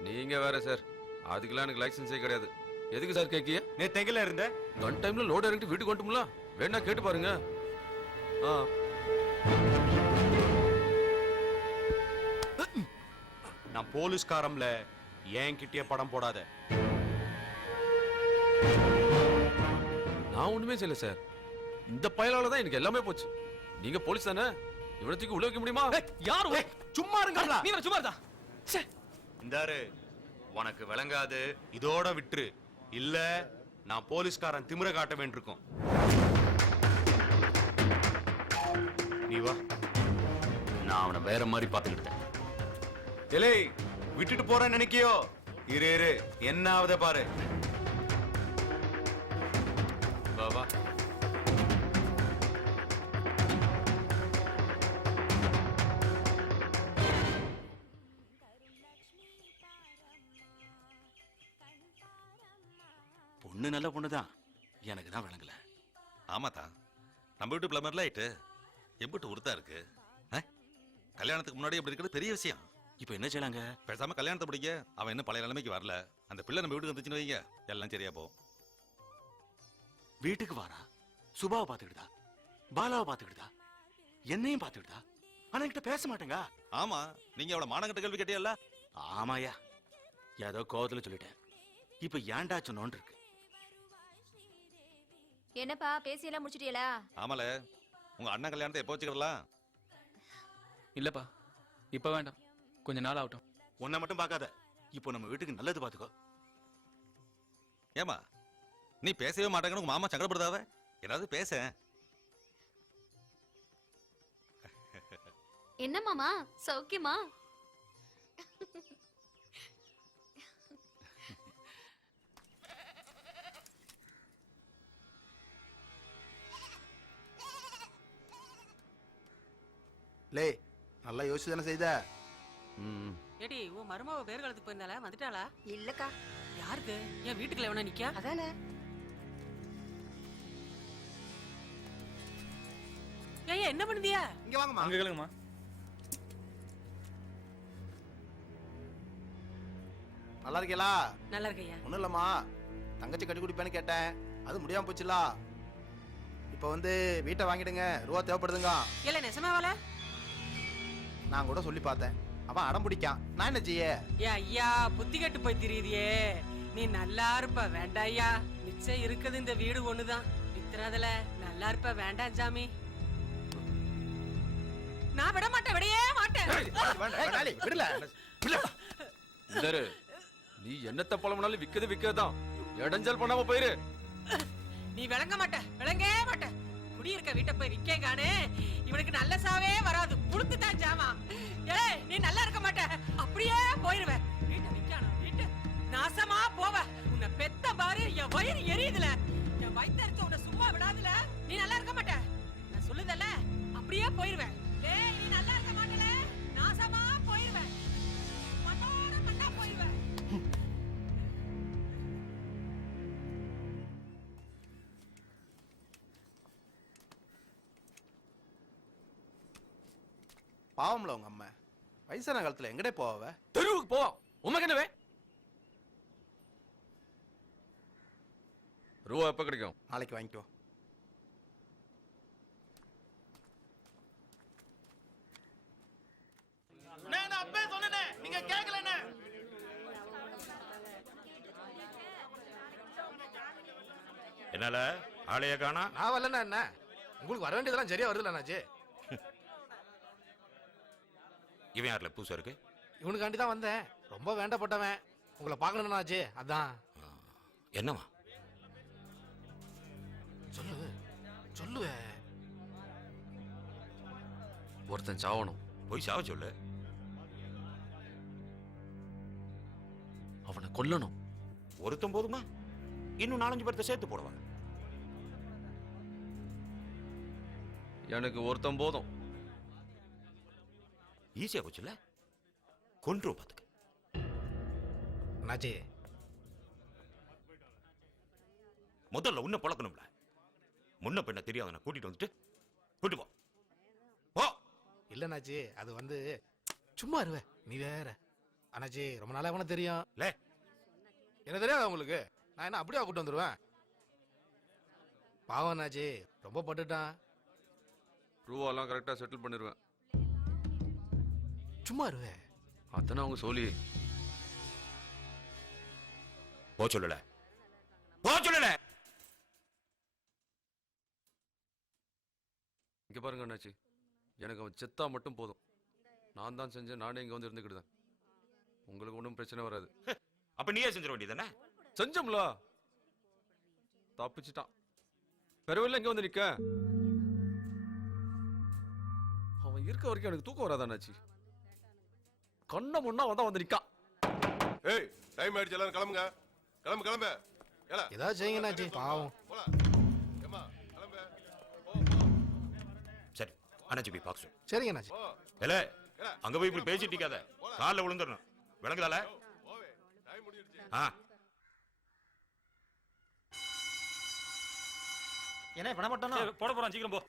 நீங்க வேற சார். அதுக்கெல்லாம் எனக்கு லைசென்ஸே கிடையாது. எதுக்கு சார் கேக்கிய? நேத்து எங்கல இருந்த? கன் டைம்ல லோட் இறக்கிட்டு வீட்டுக்கு வந்துட்டும்ல. வேணா கேட்டு பாருங்க. நான் போலீஸ்காரம்ல ஏன் கிட்டே படம் போடாத. நான் ஒண்ணுமே செய்யல சார். இந்த பயலால தான் எனக்கு எல்லாமே போச்சு. நீங்க போலீஸ் தானே? இவ்வளவுக்கு உள்ள வைக்க முடியுமா? யாரு? சும்மா இருங்கடா. நீ சும்மா இருடா. ச்சே. இந்தாரு, உனக்கு விளங்காது. இதோட விட்டுரு. இல்ல நான் போலீஸ்காரன் திமிர காட்ட வேண்டியிருக்கும். நீ வா. நான் அவனை வேற மாதிரி பார்த்துக்கிட்டேன். எலே, விட்டுட்டு போறேன்னு நினைக்கியோ? இரு இரு, என்ன ஆகுத பாரு. வா வா. பொண்ணு நல்ல பொண்ணுதான், எனக்கு தான் விளங்கல. ஆமாத்தா, நம்ம வீட்டு பிளம்பர்ல ஆயிட்டு எம்பிட்டு உறுத்தா இருக்கு. கல்யாணத்துக்கு முன்னாடி இப்படி இருக்கிறது பெரிய விஷயம். இப்ப என்ன செய்யலாங்க? பேசாம கல்யாணத்தை பிடிக்க. அவன் இன்னும் பழைய நிலைமைக்கு வரல. அந்த பிள்ளை நம்ம வீட்டுக்கு வந்துச்சுன்னு வைங்க, எல்லாம் சரியா போகும். வீட்டுக்கு வாரா, சுபாவை பாத்துக்கிட்டா, பாலாவை பாத்துக்கிட்டா, என்னையும் பாத்துக்கிட்டா, ஆனா என்கிட்ட பேச மாட்டேங்க. ஆமா, நீங்க அவளை மானங்கட்ட கேள்வி கேட்டியல்ல? ஆமாயா, ஏதோ கோவத்துல சொல்லிட்டேன். இப்ப ஏன்டா சொன்னோன்னு இருக்கு. என்னப்பா பேசியெல்லாம் முடிச்சிட்டீங்களா? ஆமால, உங்க அண்ணன் கல்யாணத்தை எப்போ வச்சுக்கலாம்? இல்லப்பா, இப்ப வேண்டாம், கொஞ்ச நாள் ஆகட்டும். உன்னை மட்டும் பார்க்காத, இப்போ நம்ம வீட்டுக்கு நல்லது பாத்துக்கோ. ஏமா நீ பேசவே மாட்டேங்கன்னு உங்க மாமா சங்கடப்படுதாவ? ஏதாவது பேச. என்ன மாமா, சௌக்கியமா? லே, நல்லா யோசிச்சு தானே செய்த. ஏடி உன் மருமாவ பேர் காலத்துக்கு போயிருந்தாளா? வந்துட்டாளா? இல்லக்கா. யாருக்கு? என் வீட்டுக்குள்ள வேணா நிக்கா? அதானே. ஏய் என்ன பண்ணுதியா? இங்க வாங்கம்மா. அங்க கேளுங்கம்மா. நல்லா இருக்கீங்களா? நல்லா இருக்கையா? ஒண்ணும் இல்லம்மா, தங்கச்சி கட்டி குடிப்பேன்னு கேட்டேன், அது முடியாம போச்சுல. இப்ப வந்து வீட்டை வாங்கிடுங்க, ரூபா தேவைப்படுதுங்க. இல்ல நெசமாவல? நான் கூட சொல்லி பார்த்தேன், அவன் அடம் பிடிக்கான். நான் என்ன செய்ய? ஏ ஐயா, புத்தி கெட்டு போய் திரியுதியே. நீ நல்லா இருப்ப, வேண்டாம் ஐயா. மிச்சம் இருக்குது இந்த வீடு ஒண்ணுதான். வித்துறதுல நல்லா இருப்ப, வேண்டாம் சாமி. நான் விட மாட்டேன், விடையே மாட்டேன். விடல. இந்தாரு, நீ என்னத்த புலம்புனாலும் விக்கிறது விக்கிறதுதான். இடைஞ்சல் பண்ணாம போயிரு. நீ விளங்க மாட்ட, விளங்கே மாட்ட. குடியிருக்க வீட்டை போய் விக்கேங்கானே, இவனுக்கு நல்ல சாவே வராது. புடுத்துட்டான் ஜாமா. ஏய் நீ நல்லா இருக்க மாட்ட, அப்படியே போயிருவ. வீட்டை விக்கானோ, வீட்டு நாசமா போவ. உன்னை பெத்த பாரு, என் வயிறு எரியுதுல. என் வயித்தறிச்ச உன்னை சும்மா விடாதுல. நீ நல்லா இருக்க மாட்ட, நான் சொல்லுதல்ல, அப்படியே போயிருவேன். ஏய் நீ நல்லா இருக்க மாட்டல, நாசமா போயிருவேன். மண்ணோட மண்ணா போயிருவேன். பாவம்ல உங்க அம்மா, வயசான காலத்துல எங்கடே போவ? தெருவுக்கு போ. உமக்கு என்னவே? ரூபா எப்ப கிடைக்கும்? நாளைக்கு வாங்கிக்கோ. நான் அப்பவே சொன்னேனே, நீங்க கேட்கலனே. என்னால ஆளைய காணா? நான் வரலன்னா என்ன, உங்களுக்கு வர வேண்டியதெல்லாம் சரியா வருதுல அண்ணாச்சி. இவன் யார்ல பூசா இருக்கு? இவனுக்காண்டி தான் வந்தேன், ரொம்ப வேண்டப்பட்டவன். உங்களை பார்க்கணும்னாச்சு, அதான். என்னவா? சொல்லுவேன். ஒருத்தன் சாவணும். போய் சாவ சொல்லு. அவனை கொல்லணும். ஒருத்தன் போதுமா? இன்னும் 4-5 பேர்த்த சேர்த்து போடுவாங்க. எனக்கு ஒருத்தன் போதும். ஈஸியா போச்சுல்ல? கொன்றும் பாத்துக்க. அண்ணாச்சி, முதல்ல உன்னை பழக்கணும்ல. முன்ன பின்ன தெரியாதவனை கூட்டிட்டு வந்துட்டு கூட்டு போ. போ. இல்லண்ணாச்சி, அது வந்து சும்மா இருவே. நீ வேற. அண்ணாச்சி, ரொம்ப நாளா அவனை தெரியும். லே, என்ன தெரியாது உங்களுக்கு? நான் என்ன அப்படியே கூட்டு வந்துருவேன்? பாவம் அண்ணாச்சி, ரொம்ப பட்டுட்டான். ரூபாலாம் கரெக்டா செட்டில் பண்ணிடுவேன். சும்மா இருவே. அத்தனை அவங்க சொல்லி போ சொல்லல. போ சொல்லல. இங்க பாருங்க அண்ணாச்சி, எனக்கு அவன் செத்தா மட்டும் போதும். நான் தான் செஞ்சேன், நானே இங்க வந்து இருந்துக்கிட்டுதான். உங்களுக்கு ஒன்றும் பிரச்சனை வராது. அப்ப நீயே செஞ்சிட வேண்டியதானே? செஞ்சோம்ல, தப்பிச்சிட்டான். பெருவில்ல இங்க வந்து நிக்க. அவன் இருக்க வரைக்கும் எனக்கு தூக்கம் வராது அண்ணாச்சி. கண்ண முன்னா வந்தா வந்து நிக்கான். ஏய், டைம் ஆயிடுச்சு, எல்லாரும் கிளம்புங்க. கிளம்பு கிளம்பு. ஏதாவது செய்யுங்க அண்ணாச்சி, பாவம். சரி, அண்ணாச்சி போய் பார்க்க சொல்லு. சரிங்க அண்ணாச்சி. இல்ல, அங்க போய் இப்படி பேசிட்டு இருக்காத. காலில் விழுந்துடணும். விளங்குதால? ஆ என்ன பண்ண மாட்டோம் போட போறான் சீக்கிரம் போ.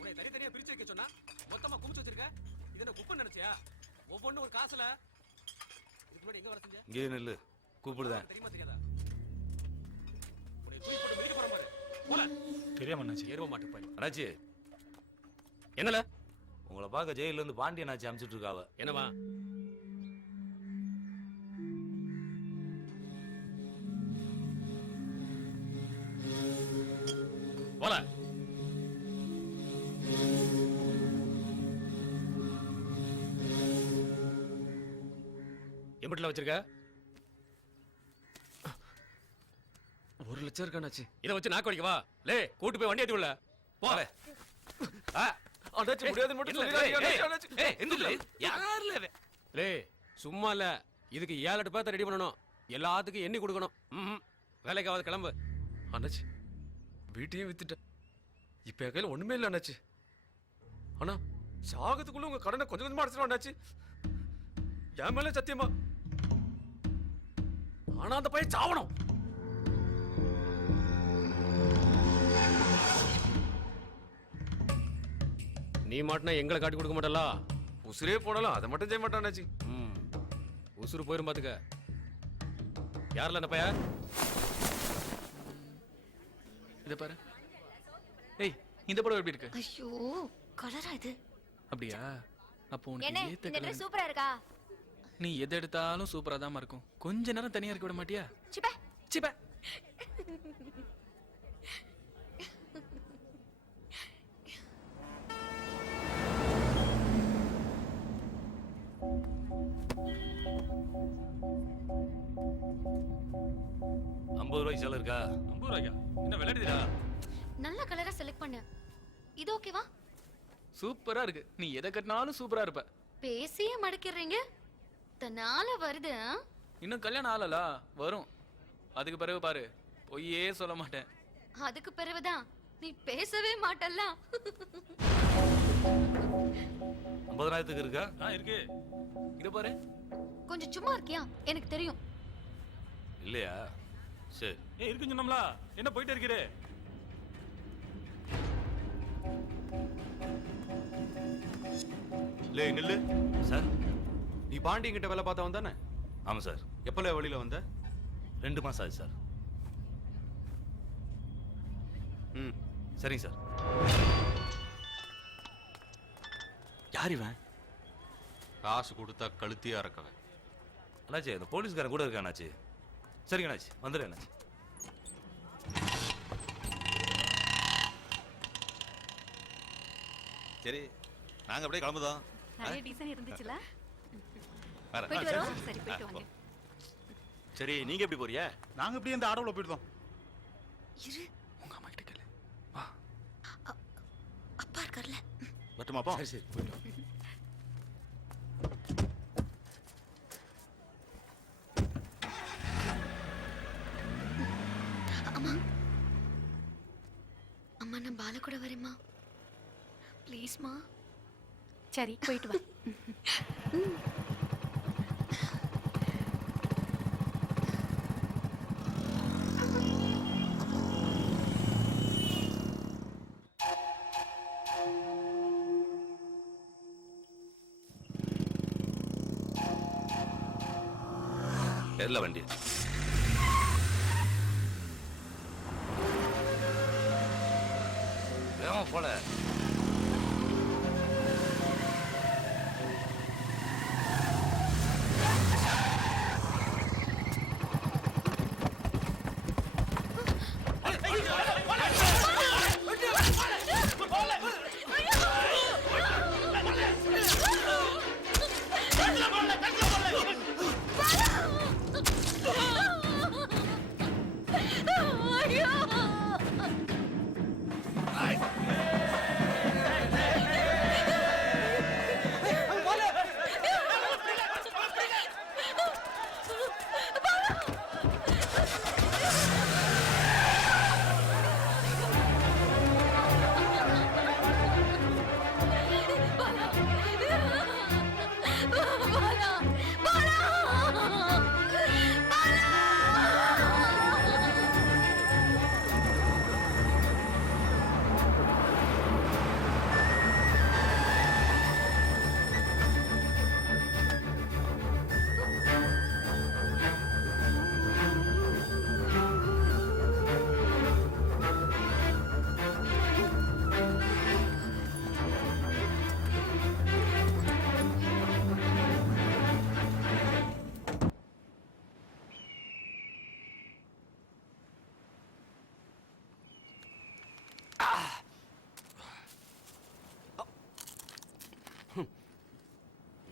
உன்னை தனித்தனியா பிரிச்சு வைக்க சொன்னா மொத்தமா குமிச்சு வச்சிருக்க. இது என்ன குப்பை நினைச்சியா? ஒவ்வொன்றும் ஒரு காசுல. இதுக்கு முன்னாடி எங்க வர செஞ்ச? இங்கே நில்லு, கூப்பிடுதேன். தெரியுமா தெரியாதா? உன்னை தூக்கி போட்டு மிதிக்க போற மாதிரி. போல. தெரியாம அண்ணாச்சி. ஏறுவ மாட்டு போய். அண்ணாச்சி, என்னல? உங்களை பார்க்க ஜெயில இருந்து பாண்டியனாச்சி அனுப்பிச்சிட்டு இருக்காவ. என்னவா? போல. எம்பிட்டுல வச்சிருக்க? 1 லட்சம் இருக்கானாச்சு. இதை வச்சு நாக்கு வடிக்கவா? லே, கூட்டு போய் வண்டி ஏத்தி உள்ள. போல. அண்ணாச்சி முடியாதுன்னு மட்டும் சொல்லிடாதீங்க அண்ணாச்சி. யாருல இவன்? லே, சும்மா இல்ல. இதுக்கு 7-8 பேர்த்த ரெடி பண்ணணும். எல்லாத்துக்கும் எண்ணி கொடுக்கணும். வேலைக்காவது கிளம்பு. அண்ணாச்சி வீட்டையும் வித்துட்டேன். இப்ப என் கையில ஒண்ணுமே இல்ல அண்ணாச்சி. ஆனா சாகத்துக்குள்ள உங்க கடனை கொஞ்சம் கொஞ்சமா அடைச்சிடும் அண்ணாச்சி. என் மேல சத்தியமா. ஆனா அந்த பையன் சாவணும். நீ மாட்டினா எங்களை காட்டி கொடுக்க மாட்டல. உசுரே போனாலும் அதை மட்டும் செய்ய மாட்டான் அண்ணாச்சி. உசுறு போயிரும் பாத்துக்க. யாருல அந்த பையன்? இத பாரு. ஏய், இந்த படம் எப்படி இருக்கு? ஐயோ கலரா இது. அப்படியா? அப்போ உனக்கு ஏத்த கலர் சூப்பரா இருக்கா? நீ எதை எடுத்தாலும் சூப்பரா தான் இருக்கும். கொஞ்ச நேரம் தனியா இருக்க விட மாட்டியா? சிப்பே சிப்பே. ₹50 சேலை இருக்கா? 50 ரூபாய்க்கா? என்ன விளையாடுதா? நல்ல கலரா செலக்ட் பண்ணு. இது ஓகேவா? சூப்பரா இருக்கு. நீ எதை கட்டினாலும் சூப்பரா இருப்ப. பேசியே மடக்கிறீங்க. தன்னால வருது. இன்னும் கல்யாணம் ஆகல. வரும். அதுக்கு பிறகு பாரு. பொய்யே சொல்ல மாட்டேன். அதுக்கு பிறகுதான் நீ பேசவே மாட்டல்ல. 50,000க்கு இருக்கா? இருக்கு. இத பாரு. கொஞ்சம் சும்மா இருக்கியா? எனக்கு தெரியும். இல்லையா? சரி. இருக்குன்னு சொன்னோம்ல. என்ன போயிட்டே இருக்கிறே? லே நில்லு. சார், நீ பாண்டியன் கிட்ட வேலை பார்த்தவன் தானே? ஆமாம் சார். எப்பல வெளியில வந்த? 2 மாசம் ஆச்சு சார். சரிங்க சார். யார் இவன்? காசு கொடுத்தா கழுத்தியா இருக்கவன். அண்ணாச்சி, அந்த போலீஸ்காரன் கூட இருக்கா அண்ணாச்சி. சரிங்க அண்ணாச்சி, வந்துடுறேன் அண்ணாச்சி. சரி, நாங்க அப்படியே கிளம்புதோம். நிறைய டிசைன் இருந்துச்சுல. வேற. போயிட்டு வரோம். சரி போயிட்டு வாங்க. சரி, நீங்க எப்படி போறிய? நாங்க இப்படி இந்த ஆட்டோல போயிட்டோம். இரு. உங்க அம்மா கிட்ட கேளு. வா. அப்பா இருக்கார்ல. வரட்டுமாப்பா? சரி சரி, போயிட்டு வா. அம்மா. அம்மா நான் பால கூட வரேம்மா. ப்ளீஸ்மா. சரி போயிட்டு வா. எதில் வண்டி? வேகமா போல.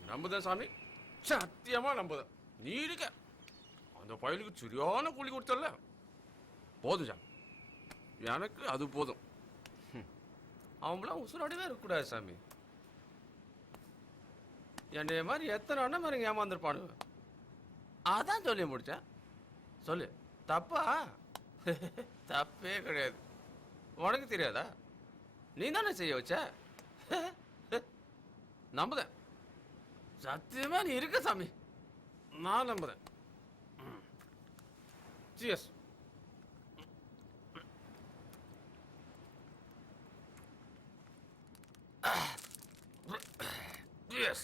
நம்புதேன் சாமி, சத்தியமா நம்புதேன். நீ இருக்க அந்த பயலுக்கு சரியான கூலி கொடுத்தல, போதும் சாமி, எனக்கு அது போதும். அவங்களாம் உசுரோடவே இருக்கக்கூடாது சாமி. என்னைய மாதிரி எத்தனை அண்ணன் மாதிரி ஏமாந்துருப்பானுங்க. அதான் சொல்லி முடிச்சேன். சொல்லு, தப்பா? தப்பே கிடையாது. உனக்கு தெரியாதா? நீ தானே செய்ய வச்ச. நம்புதேன், சத்தியமா நீ இருக்க சாமி, நான் நம்புறேன். Cheers. Yes.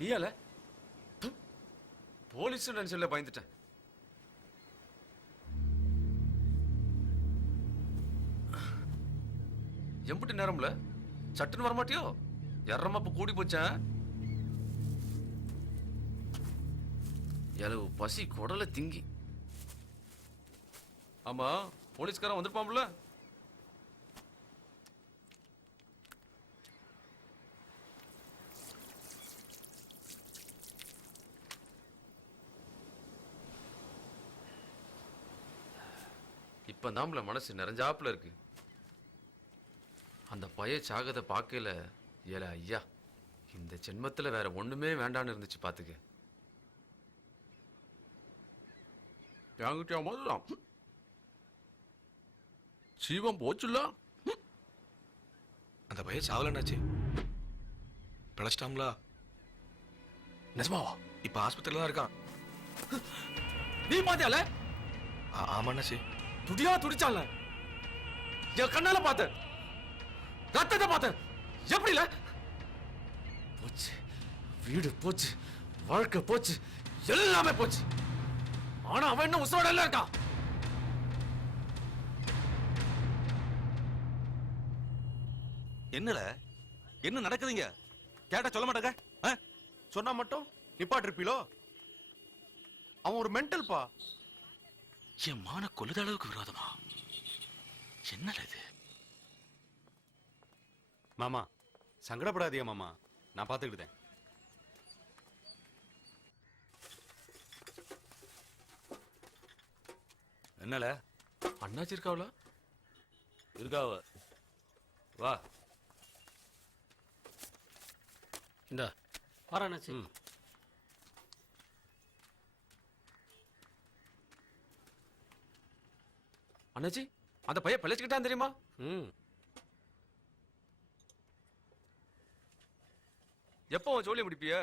நீயால போலீஸ் நினைச்சல பயந்துட்டேன். எம்பிட்டு நேரம்ல சட்டுன்னு வரமாட்டியோ? எறமாப்ப கூடி போச்சா? எலவு பசி குடல திங்கி. ஆமா, போலீஸ்காரன் வந்திருப்பான்ல? இப்ப தாம்ல மனசு நிறைஞ்சாப்புல இருக்கு. அந்த பய சாகத பார்க்கல. ஏல ஐயா, இந்த ஜென்மத்துல வேற ஒண்ணுமே வேண்டான்னு இருந்துச்சு பாத்துக்க. என்கிட்ட முதலாம் சீவம் போச்சுல்ல. அந்த பையன் சாவலன்னாச்சு, பிழைச்சிட்டாங்களா? நிஜமாவா? இப்ப ஆஸ்பத்திரியில தான் இருக்கான். நீ பாத்தியால? ஆமாண்ணாச்சி. துடியா துடிச்சால, என் கண்ணால பார்த்தேன், ரத்தத்தை பார்த்தேன். எப்படில? போச்சு, வீடு போச்சு, வாழ்க்கை போச்சு, எல்லாமே போச்சு. ஆனா அவன் என்ன உசுரோட எல்லாம் இருக்கான். என்னல என்ன நடக்குதுங்க? கேட்டா சொல்ல மாட்டாங்க. சொன்னா மட்டும் நிப்பாட்டிருப்பீளோ? அவன் ஒரு மென்டல்பா. என் மான கொல்லுத அளவுக்கு விரோதமா? என்னல இது? மாமா சங்கடப்படாதீங்க மாமா, நான் பாத்துக்கிட்டேன். என்னல? அண்ணாச்சி இருக்காவல? இருக்காவ. வா இந்த வரானாச்சு. அண்ணாச்சி, அந்த பையன் பிழைச்சுக்கிட்டான் தெரியுமா? எப்போ அவன் ஜோலி முடிப்பிய?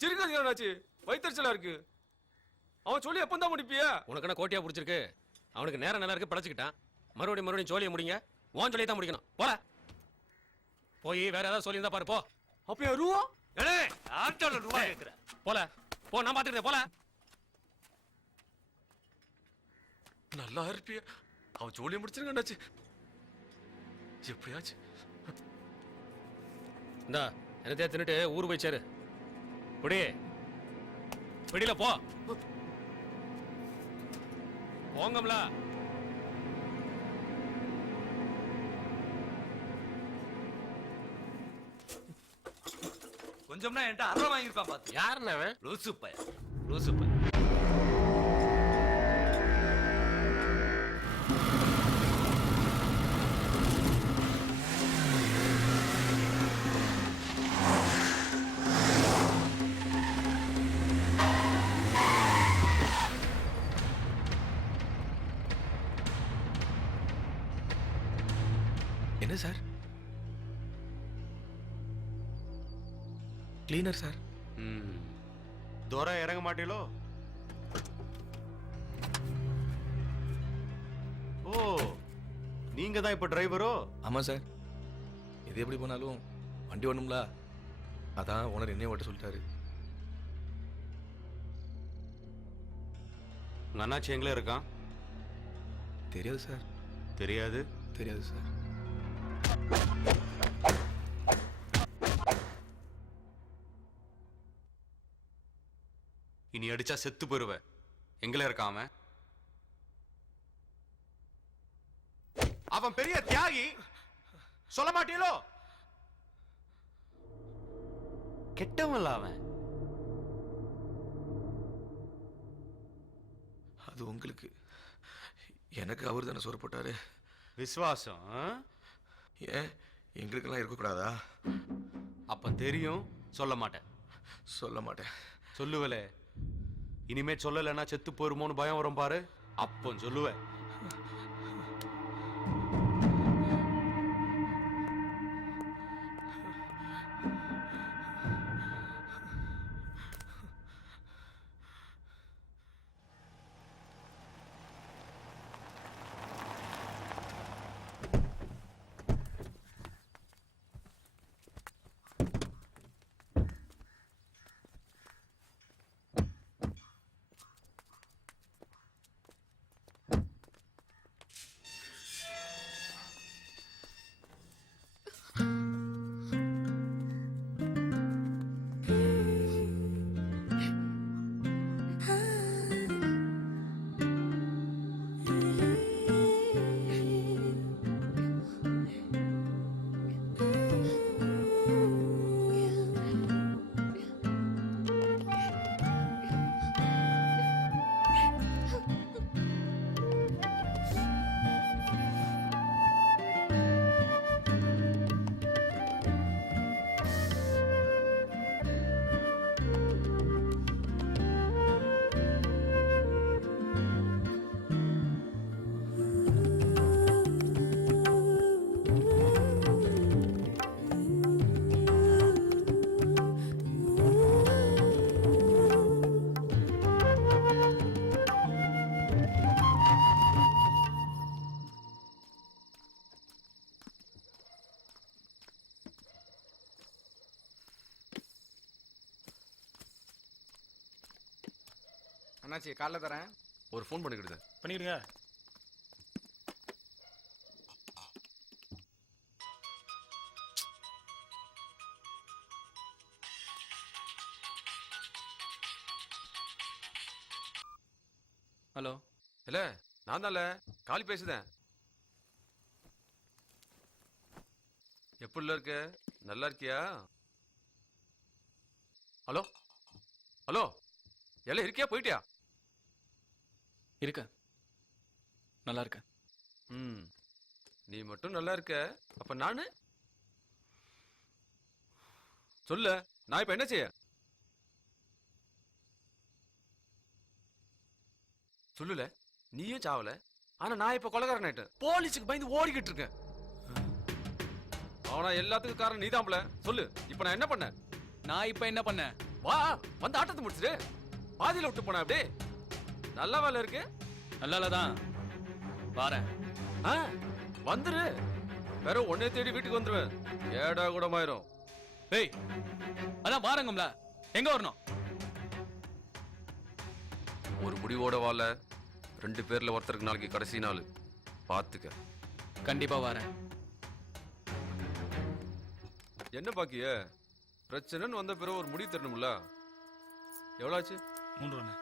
சிரிக்காதீங்க அண்ணாச்சி, வயிற்றுச்சலா இருக்கு. அவன் சொல்லி எப்போ தான் முடிப்பிய? உனக்கு என்ன கோட்டியா பிடிச்சிருக்கு? அவனுக்கு நேரம் நல்லா இருக்கு, பிழைச்சிக்கிட்டான். மறுபடியும் சோழியை முடிங்க. உன் சொல்லி தான் முடிக்கணும். போல போய் வேற ஏதாவது சொல்லி இருந்தா பாரு. போ. அப்ப ரூபா ரூபா கேட்கிறேன். போல போ, நான் பாத்துக்கிறேன். போல நல்லா இருப்பிய. அவன் ஜோலியை முடிச்சிருங்க அண்ணாச்சி, எப்படியாச்சு. இந்தா என்னத்தையா தின்னுட்டு ஊர் போய் சேரு. பிடி பிடியில போ. போங்கம்ல. கொஞ்சம்னா என்கிட்ட அரை வாங்கியிருப்பான் பாத்து. யாருன்னு அவன்? லூசு பையன், லூசு பையன். என்ன சார்? Cleaner sir. துரை இறங்க மாட்டீங்களோ? ஓ, நீங்க தான் இப்ப டிரைவரோ? ஆமா சார். இது எப்படி போனாலும் வண்டி ஓடணும்ல, அதான் ஓனர் என்னைய ஓட்ட சொல்லிட்டாரு. உங்க அண்ணாச்சி எங்களே இருக்கான்? தெரியாது சார். தெரியாது? தெரியாது சார். இனி அடிச்சா செத்து போயிருவ. எங்களே இருக்கான் அவன். அவன் பெரிய தியாகி, சொல்ல மாட்டீங்களோ? கெட்டவன்ல அவன். அது உங்களுக்கு, எனக்கு அவர் தானே சோறு போட்டாரு. விசுவாசம் ஏன் எங்களுக்கெல்லாம் இருக்கக்கூடாதா? அப்ப தெரியும், சொல்ல மாட்டேன். சொல்ல மாட்டேன். சொல்லுவலே. இனிமே சொல்லலைன்னா செத்து போயிருமோன்னு பயம் வரும் பாரு, அப்போ சொல்லுவேன். அண்ணாச்சி காலைல தரேன். ஒரு ஃபோன் பண்ணிக்கிட்டு. பண்ணிடுங்க. ஹலோ. இல்ல நான் தான்ல காலி பேசுதேன். எப்படில இருக்க? நல்லா இருக்கியா? ஹலோ ஹலோ, எல்லாம் இருக்கியா போயிட்டியா? இருக்க, நல்லா இருக்க. நீ மட்டும் நல்லா இருக்க, அப்ப நானு சொல்ல, நான் இப்ப என்ன செய்ய? சொல்லுல, நீயும் சாவல, ஆனா நான் இப்ப கொலைகாரன் ஆயிட்டேன். போலீஸுக்கு பயந்து ஓடிக்கிட்டு இருக்கேன். ஆனா எல்லாத்துக்கும் காரணம் நீதான்ல. சொல்லு, இப்ப நான் என்ன பண்ண? நான் இப்ப என்ன பண்ண? வா, வந்து ஆட்டத்தை முடிச்சிரு. பாதியில விட்டு போன அப்படியே. நல்ல வேலை இருக்கு. நல்லாலதான் வாரேன். வந்துரு. வேற உன்னை தேடி வீட்டுக்கு வந்துருவேன். ஏடா கூடமாயிரும். ஏய், அதான் வாரங்கம்ல. எங்க வரணும்? ஒரு முடிவோட வாழ. 2 பேர்ல ஒருத்தருக்கு நாளைக்கு கடைசி நாள். பாத்துக்க. கண்டிப்பா வாரேன். என்ன பாக்கிய? பிரச்சனைன்னு வந்த பிறகு ஒரு முடிவு தரணும்ல. எவ்வளவு ஆச்சு? 3 ரூபா.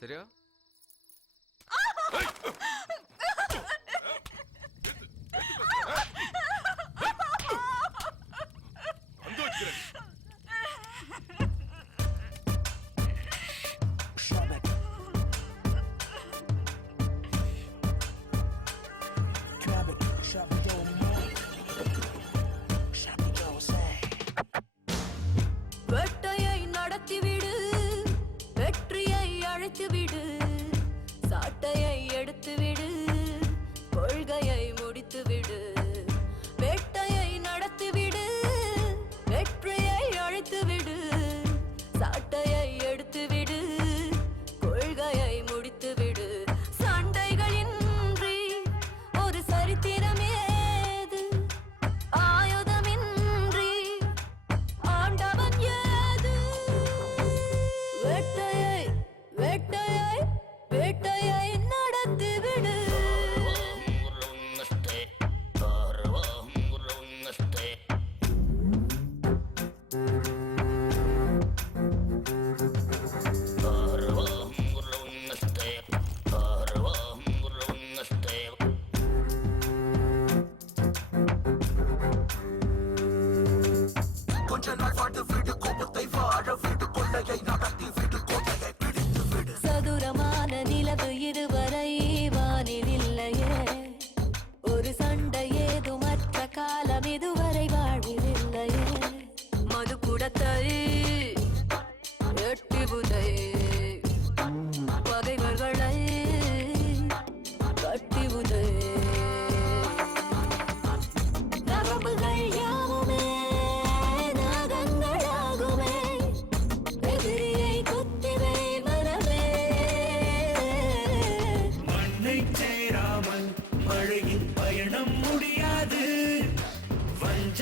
சரியா? வேட்டையை நடத்திவிடு, வெற்றியை அழைத்துவிடு, சாட்டையை எடுத்துவிடு, கொள்கை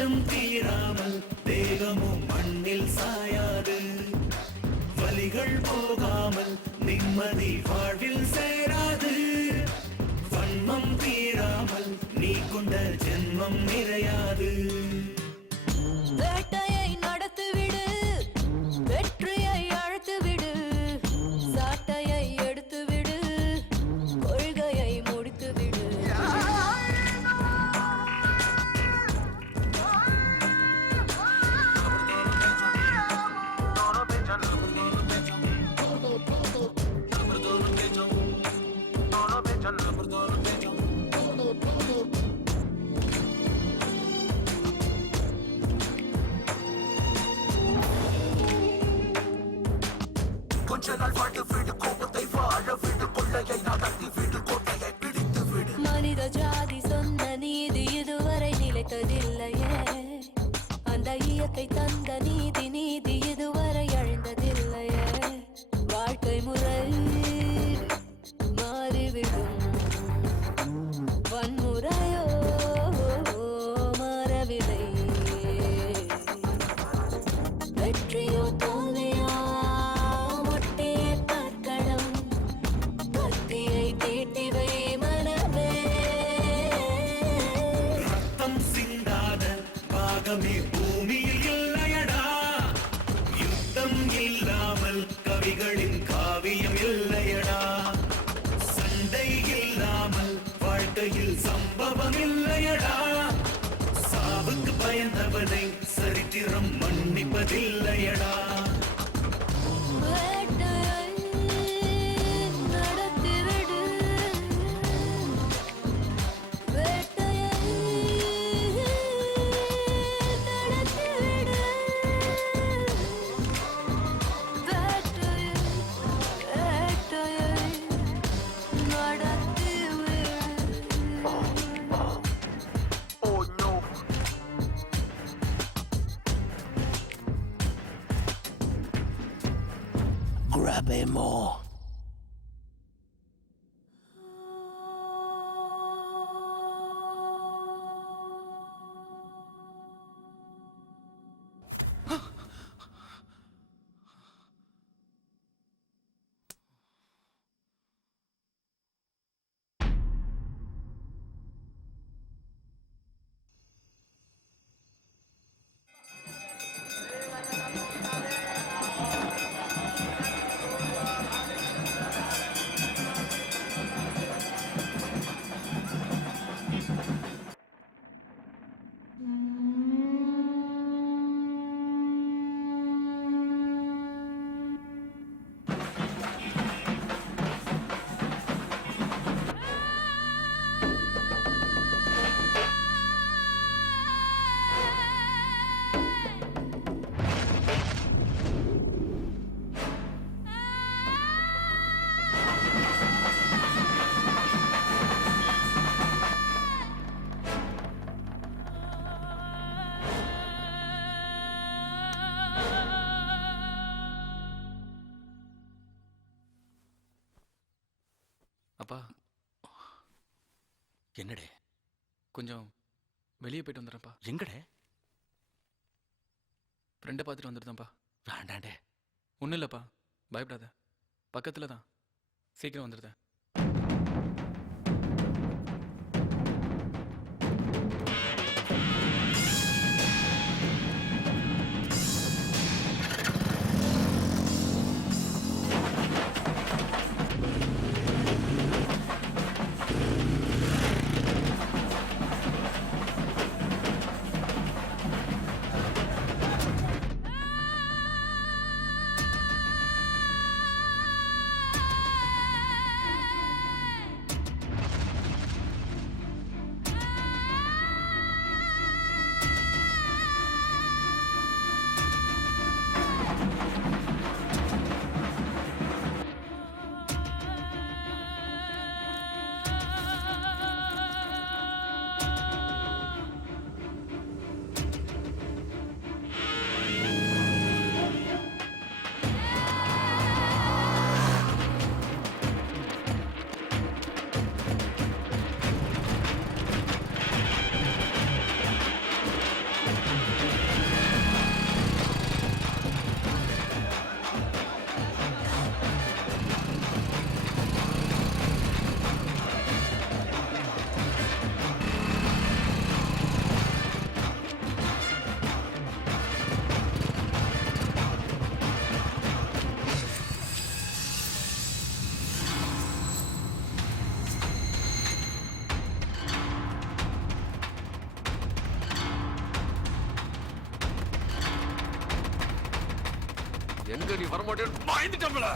அச்சம் தீராமல் தேகமும் மண்ணில் சாயாது வலிகள் போகாமல் நிம்மதி வாழ்வில் சேராது வன்மம் தீராமல் நீ கொண்ட ஜென்மம் நிறையாது வேட்டையை நடத்திவிடு வெற்றியை அழைத்துவிடு சாட்டையை எடுத்துவிடு கொள்கையை முடித்துவிடு மனித ஜாதி சொன்ன நீதி இதுவரை நிலைத்ததில்லையே அந்த இயற்கை தந்த நீதி நீதி இதுவரை அழிந்ததில்லையே வாழ்க்கை முறை மாறிவிடும் வன்முறையோ மாறவில்லை வெற்றியோ தோல்வியோ ஒட்டிய கற்களம் கத்தியை தீட்டிவை மனமே ரத்தம் சிந்தாத பாகமே பூமியில் இல்லையடா யுத்தம் இல்லாமல் கவிகளின் காவியம் இல்லையடா சண்டை இல்லாமல் வாழ்க்கையில் சம்பவம் இல்லையடா சாவுக்கு பயந்தவனை சரித்திரம் மன்னிப்பதில்லையடா வேட்டையை நடத்திவிடு வேட்டையை நடத்திவிடு வேட்டையை Grab him more. அப்பா என்னடே கொஞ்சம் வெளியே போயிட்டு வந்துடுறேன்ப்பா. எங்கடே? ஃப்ரெண்டை பார்த்துட்டு வந்துடுதான்ப்பா. வேண்டாண்டே. ஒன்றும் இல்லைப்பா, பயப்படாத, பக்கத்தில் தான், சீக்கிரம் வந்துடுதேன். எங்க நீ வரமாட்டேன்னு பயந்துட்டோம்ல.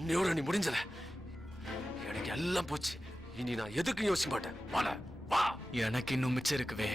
இன்னையோட நீ முடிஞ்சல. எனக்கு எல்லாம் போச்சு. இனி நான் எதுக்கும் யோசிக்க மாட்டேன். வாழ வா. எனக்கு இன்னும் மிச்சம் இருக்குவே.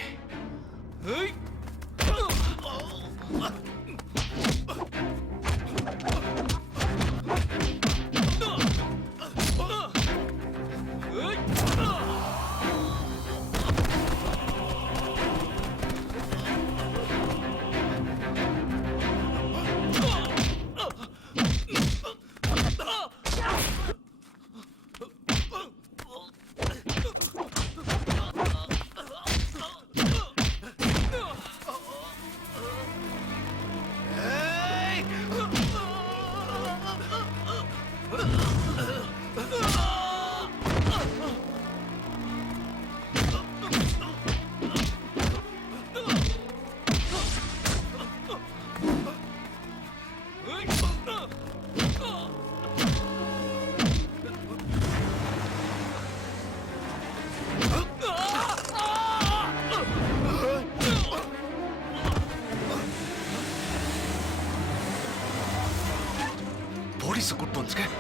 போலீஸ் கூட்டு வந்துருக்கேன்.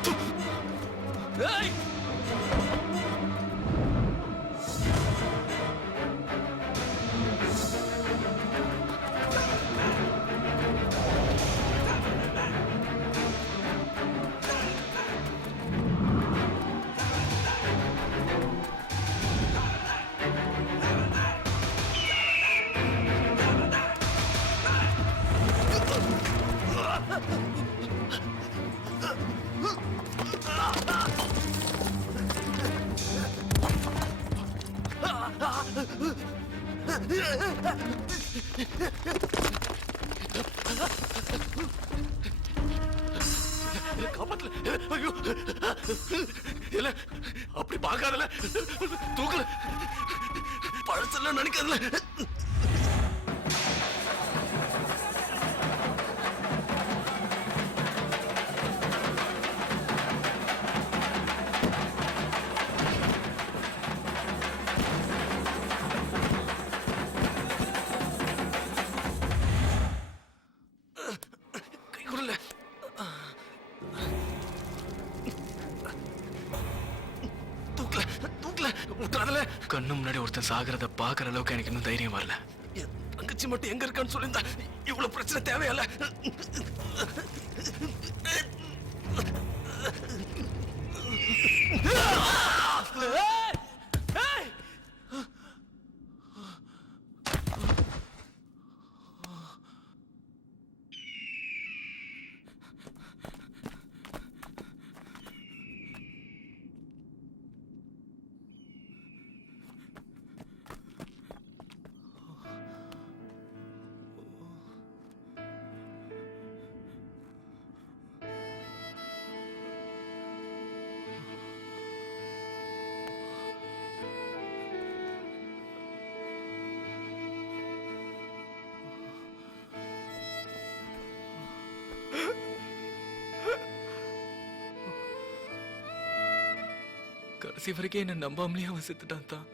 அப்படி பார்க்காதல, தூக்கல, பழசெல்லாம் நினைக்காதல. கண்ணு முன்னாடி ஒருத்தன் சாகிறத பாக்குற அளவுக்கு எனக்கு இன்னும் தைரியம் வரல. தங்கச்சி மட்டும் எங்க இருக்கான்னு சொல்லியிருந்தா இவ்வளவு பிரச்சனை தேவையில்ல. கடைசி வரைக்கும் என்ன நம்பாமலே அவன் செத்துட்டான் தான்.